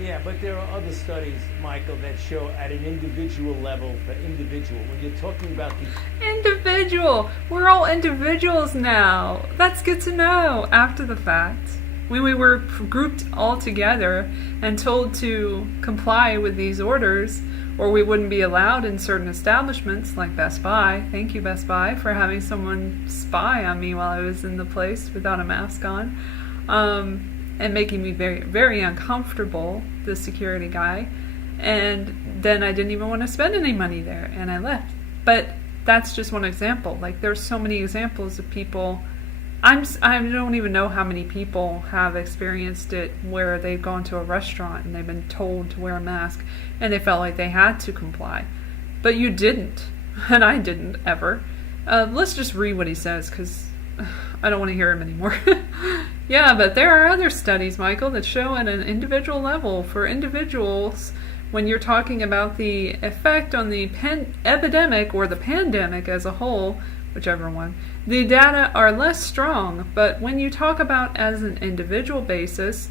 Yeah, but there are other studies, Michael, that show at an individual level for individual. When you're talking about the... Individual! We're all individuals now. That's good to know after the fact. When we were grouped all together and told to comply with these orders, or we wouldn't be allowed in certain establishments like Best Buy. Thank you, Best Buy, for having someone spy on me while I was in the place without a mask on. And making me very, very uncomfortable, the security guy. And then I didn't even want to spend any money there, and I left. But that's just one example. Like, there's so many examples of people. I don't even know how many people have experienced it where they've gone to a restaurant and they've been told to wear a mask, and they felt like they had to comply. But you didn't, and I didn't, ever. Let's just read what he says, because I don't want to hear him anymore. Yeah, but there are other studies, Michael, that show at an individual level for individuals, when you're talking about the effect on the epidemic or the pandemic as a whole, whichever one. The data are less strong, but when you talk about as an individual basis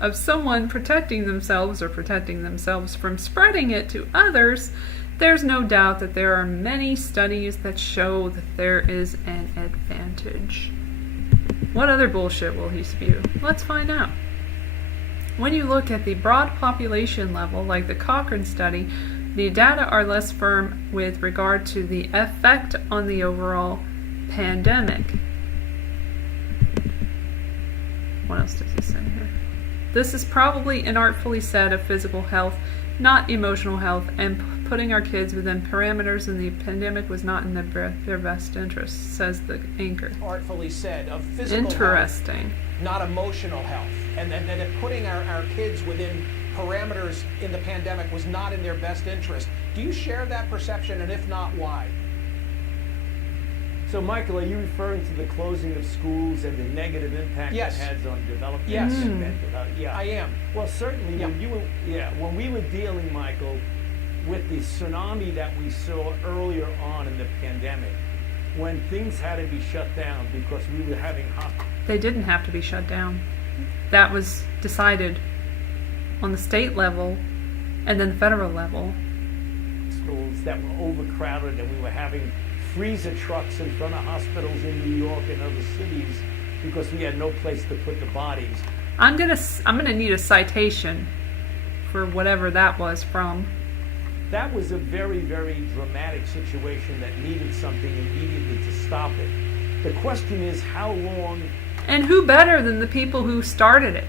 of someone protecting themselves or protecting themselves from spreading it to others, there's no doubt that there are many studies that show that there is an advantage. What other bullshit will he spew? Let's find out. When you look at the broad population level, like the Cochrane study, the data are less firm with regard to the effect on the overall pandemic. What else does he say here? This is probably inartfully said of physical health, not emotional health, and putting our kids within parameters in the pandemic was not in their best interest, says the anchor. Artfully said of physical Interesting. health, not emotional health. And that putting our kids within parameters in the pandemic was not in their best interest. Do you share that perception, and if not, why? So, Michael, are you referring to the closing of schools and the negative impact Yes. it has on development Yes. and mental health? Yeah, I am. Well, certainly when we were dealing, Michael, with the tsunami that we saw earlier on in the pandemic, when things had to be shut down because we were having They didn't have to be shut down. That was decided on the state level and then the federal level. schools that were overcrowded, and we were having freezer trucks in front of hospitals in New York and other cities because we had no place to put the bodies. I'm gonna need a citation for whatever that was from. That was a very, very dramatic situation that needed something immediately to stop it. The question is, how long And who better than the people who started it?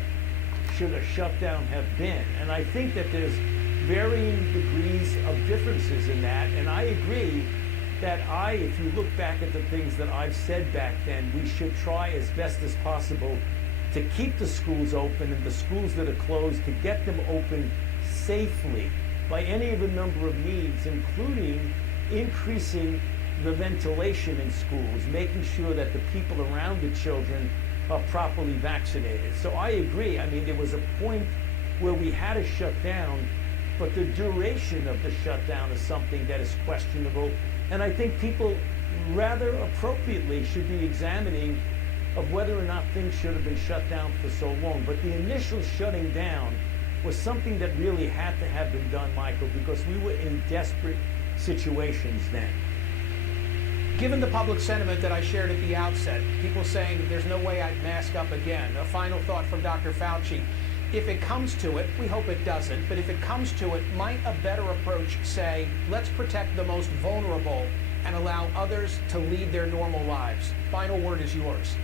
should a shutdown have been? And I think that there's varying degrees of differences in that. And I agree that if you look back at the things that I've said back then, we should try as best as possible to keep the schools open, and the schools that are closed, to get them open safely by any of a number of means, including increasing the ventilation in schools, making sure that the people around the children are properly vaccinated. So I agree. I mean, there was a point where we had to shut down, but the duration of the shutdown is something that is questionable. And I think people rather appropriately should be examining of whether or not things should have been shut down for so long. But the initial shutting down was something that really had to have been done, Michael, because we were in desperate situations then. Given the public sentiment that I shared at the outset, people saying there's no way I'd mask up again, a final thought from Dr. Fauci. If it comes to it, we hope it doesn't, but if it comes to it, might a better approach say, let's protect the most vulnerable and allow others to lead their normal lives? Final word is yours.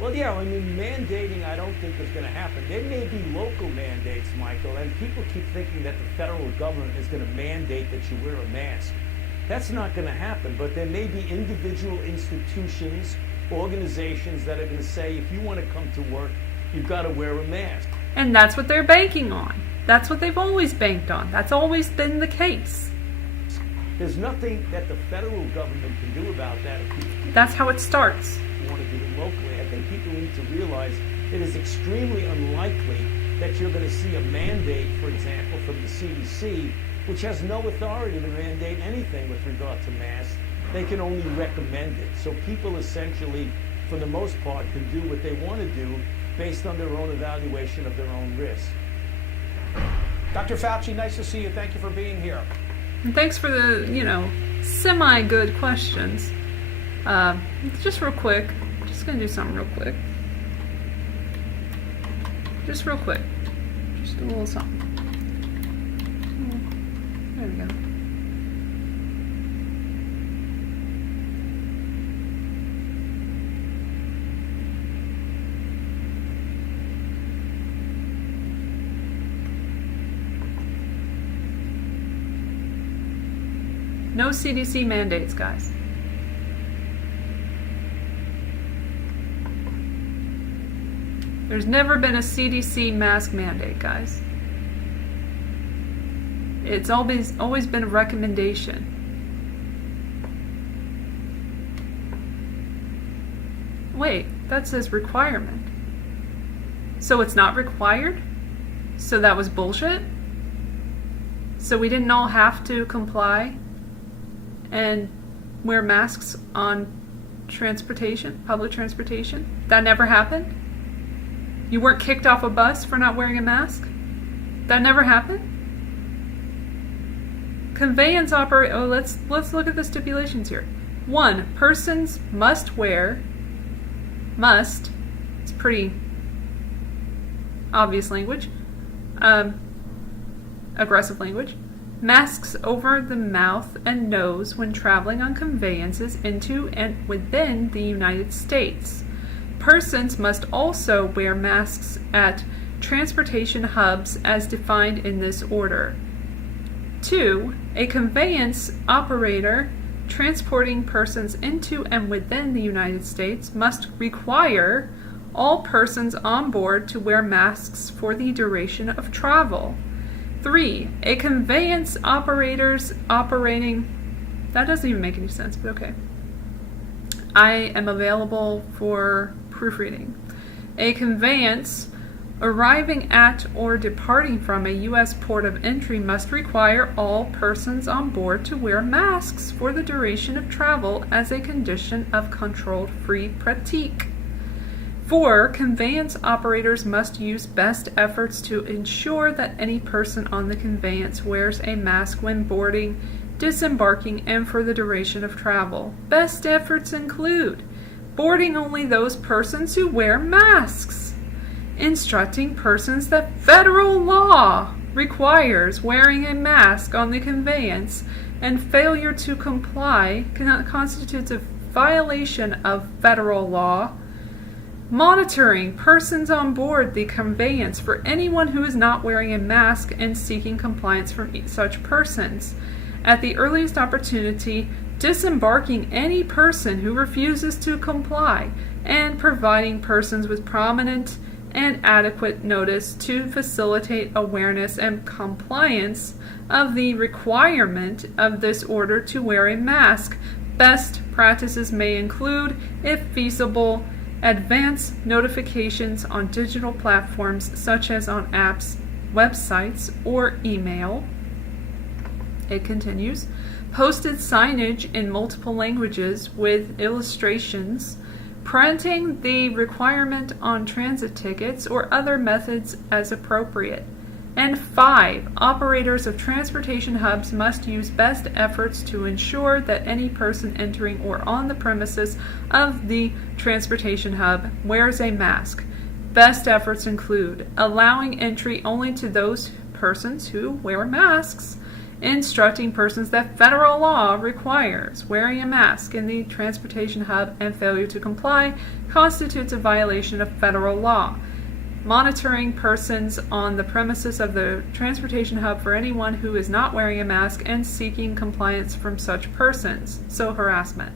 Well, yeah, I mean, mandating I don't think is going to happen. There may be local mandates, Michael, and people keep thinking that the federal government is going to mandate that you wear a mask. That's not going to happen, but there may be individual institutions, organizations that are going to say, if you want to come to work, you've got to wear a mask. And that's what they're banking on. That's what they've always banked on. That's always been the case. There's nothing that the federal government can do about that. If people That's how it starts. want to do it locally, I think people need to realize it is extremely unlikely that you're going to see a mandate, for example, from the CDC, which has no authority to mandate anything with regard to masks. They can only recommend it. So people essentially, for the most part, can do what they want to do based on their own evaluation of their own risk. Dr. Fauci, nice to see you. Thank you for being here. And thanks for the, semi-good questions. Just real quick. Just gonna do something real quick. Just real quick. Just a little something. There we go. No CDC mandates, guys. There's never been a CDC mask mandate, guys. It's always been a recommendation. Wait, that says requirement. So it's not required? So that was bullshit? So we didn't all have to comply and wear masks on transportation, public transportation? That never happened? You weren't kicked off a bus for not wearing a mask? That never happened? Conveyance let's look at the stipulations here. 1, persons must wear, it's pretty obvious language, aggressive language, masks over the mouth and nose when traveling on conveyances into and within the United States. Persons must also wear masks at transportation hubs as defined in this order. 2, a conveyance operator transporting persons into and within the United States must require all persons on board to wear masks for the duration of travel. 3, a conveyance operators operating... That doesn't even make any sense, but okay. I am available for proofreading. A conveyance arriving at or departing from a U.S. port of entry must require all persons on board to wear masks for the duration of travel as a condition of controlled free pratique. 4, conveyance operators must use best efforts to ensure that any person on the conveyance wears a mask when boarding, disembarking, and for the duration of travel. Best efforts include boarding only those persons who wear masks, instructing persons that federal law requires wearing a mask on the conveyance, and failure to comply constitutes a violation of federal law. Monitoring persons on board the conveyance for anyone who is not wearing a mask and seeking compliance from such persons. At the earliest opportunity, disembarking any person who refuses to comply, and providing persons with prominent and adequate notice to facilitate awareness and compliance of the requirement of this order to wear a mask. Best practices may include, if feasible, advance notifications on digital platforms such as on apps, websites, or email. It continues. Posted signage in multiple languages with illustrations, printing the requirement on transit tickets or other methods as appropriate. And 5, operators of transportation hubs must use best efforts to ensure that any person entering or on the premises of the transportation hub wears a mask. Best efforts include allowing entry only to those persons who wear masks, instructing persons that federal law requires wearing a mask in the transportation hub, and failure to comply constitutes a violation of federal law. Monitoring persons on the premises of the transportation hub for anyone who is not wearing a mask and seeking compliance from such persons. So harassment.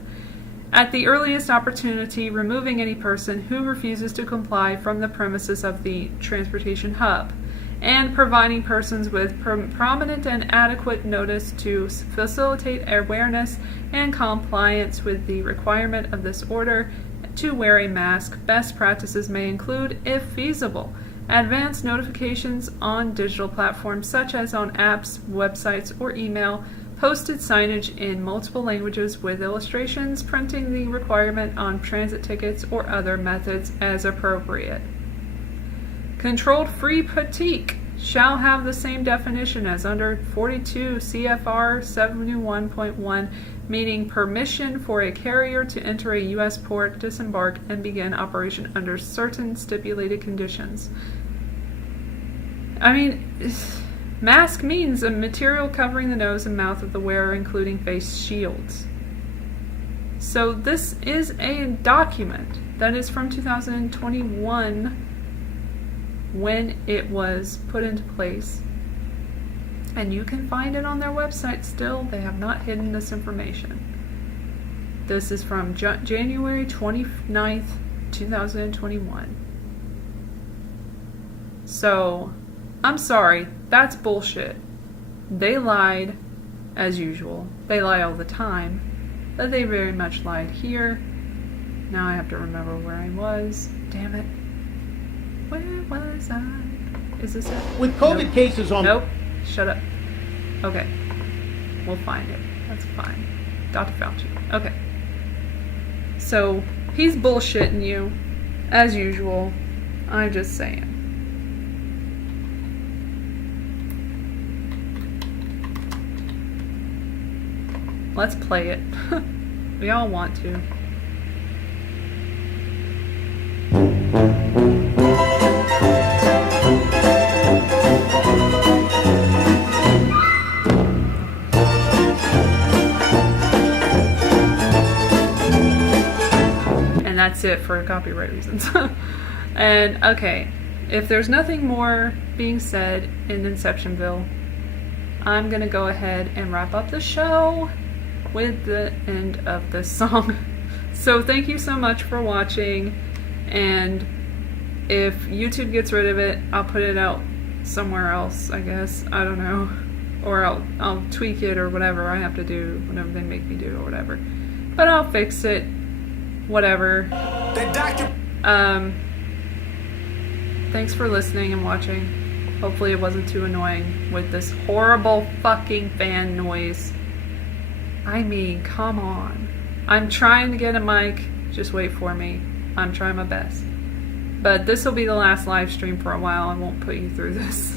At the earliest opportunity, removing any person who refuses to comply from the premises of the transportation hub, and providing persons with prominent and adequate notice to facilitate awareness and compliance with the requirement of this order to wear a mask. Best practices may include, if feasible, advance notifications on digital platforms such as on apps, websites, or email, posted signage in multiple languages with illustrations, printing the requirement on transit tickets or other methods as appropriate. Controlled free pratique shall have the same definition as under 42 CFR 71.1, meaning permission for a carrier to enter a U.S. port, disembark, and begin operation under certain stipulated conditions. I mean, mask means a material covering the nose and mouth of the wearer, including face shields. So this is a document that is from 2021 when it was put into place. And you can find it on their website still. They have not hidden this information. This is from January 29th, 2021. So, I'm sorry, that's bullshit. They lied, as usual. They lie all the time, but they very much lied here. Now I have to remember where I was. Damn it. Where was I? Is this it? With COVID cases on... Nope. Shut up. Okay. We'll find it. That's fine. Dr. Fauci. Okay. So, he's bullshitting you, as usual. I'm just saying. Let's play it. We all want to. And that's it for copyright reasons. And okay, if there's nothing more being said in Inceptionville, I'm gonna go ahead and wrap up the show with the end of this song. So thank you so much for watching, and if YouTube gets rid of it, I'll put it out somewhere else, I guess. I don't know. Or I'll tweak it or whatever I have to do, whatever they make me do or whatever. But I'll fix it. Whatever. Thanks for listening and watching. Hopefully it wasn't too annoying with this horrible fucking fan noise. I mean, come on. I'm trying to get a mic. Just wait for me. I'm trying my best. But this will be the last live stream for a while. I won't put you through this.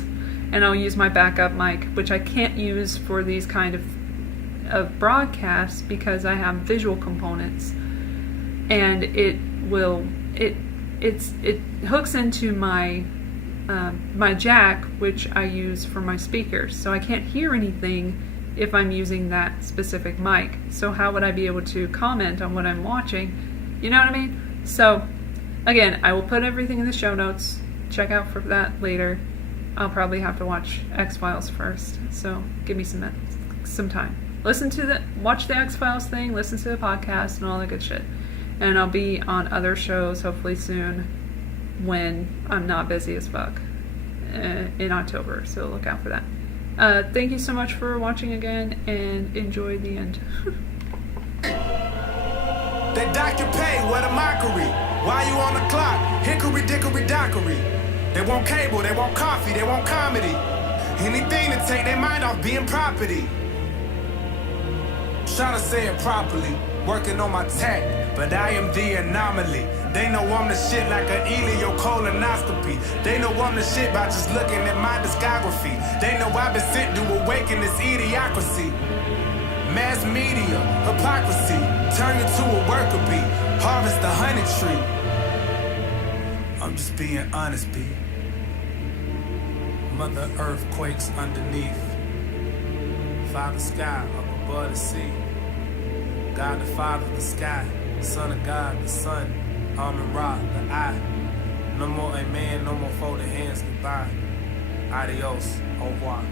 And I'll use my backup mic, which I can't use for these kind of broadcasts because I have visual components. And it hooks into my my jack, which I use for my speakers. So I can't hear anything if I'm using that specific mic. So how would I be able to comment on what I'm watching? You know what I mean? So again, I will put everything in the show notes. Check out for that later. I'll probably have to watch X-Files first. So give me some time. Watch the X-Files thing, listen to the podcast and all that good shit. And I'll be on other shows hopefully soon when I'm not busy as fuck in October. So look out for that. Thank you so much for watching again, and enjoy the end. They dock your pay, what a mockery. Why you on the clock? Hickory dickory dockery. They want cable, they want coffee, they want comedy. Anything to take their mind off being property. Trying to say it properly, working on my tech, but I am the anomaly. They know I'm the shit like an colonoscopy. They know I'm the shit by just looking at my discography. They know I've been sent to awaken this idiocracy. Mass media, hypocrisy, turn you to a worker bee, harvest the honey tree. I'm just being honest, B. Mother Earth quakes underneath. Father sky up above the sea. God the Father, the sky. Son of God, the Son. Amen Ra, the I. No more amen, no more folded hands, goodbye. Adios, au revoir.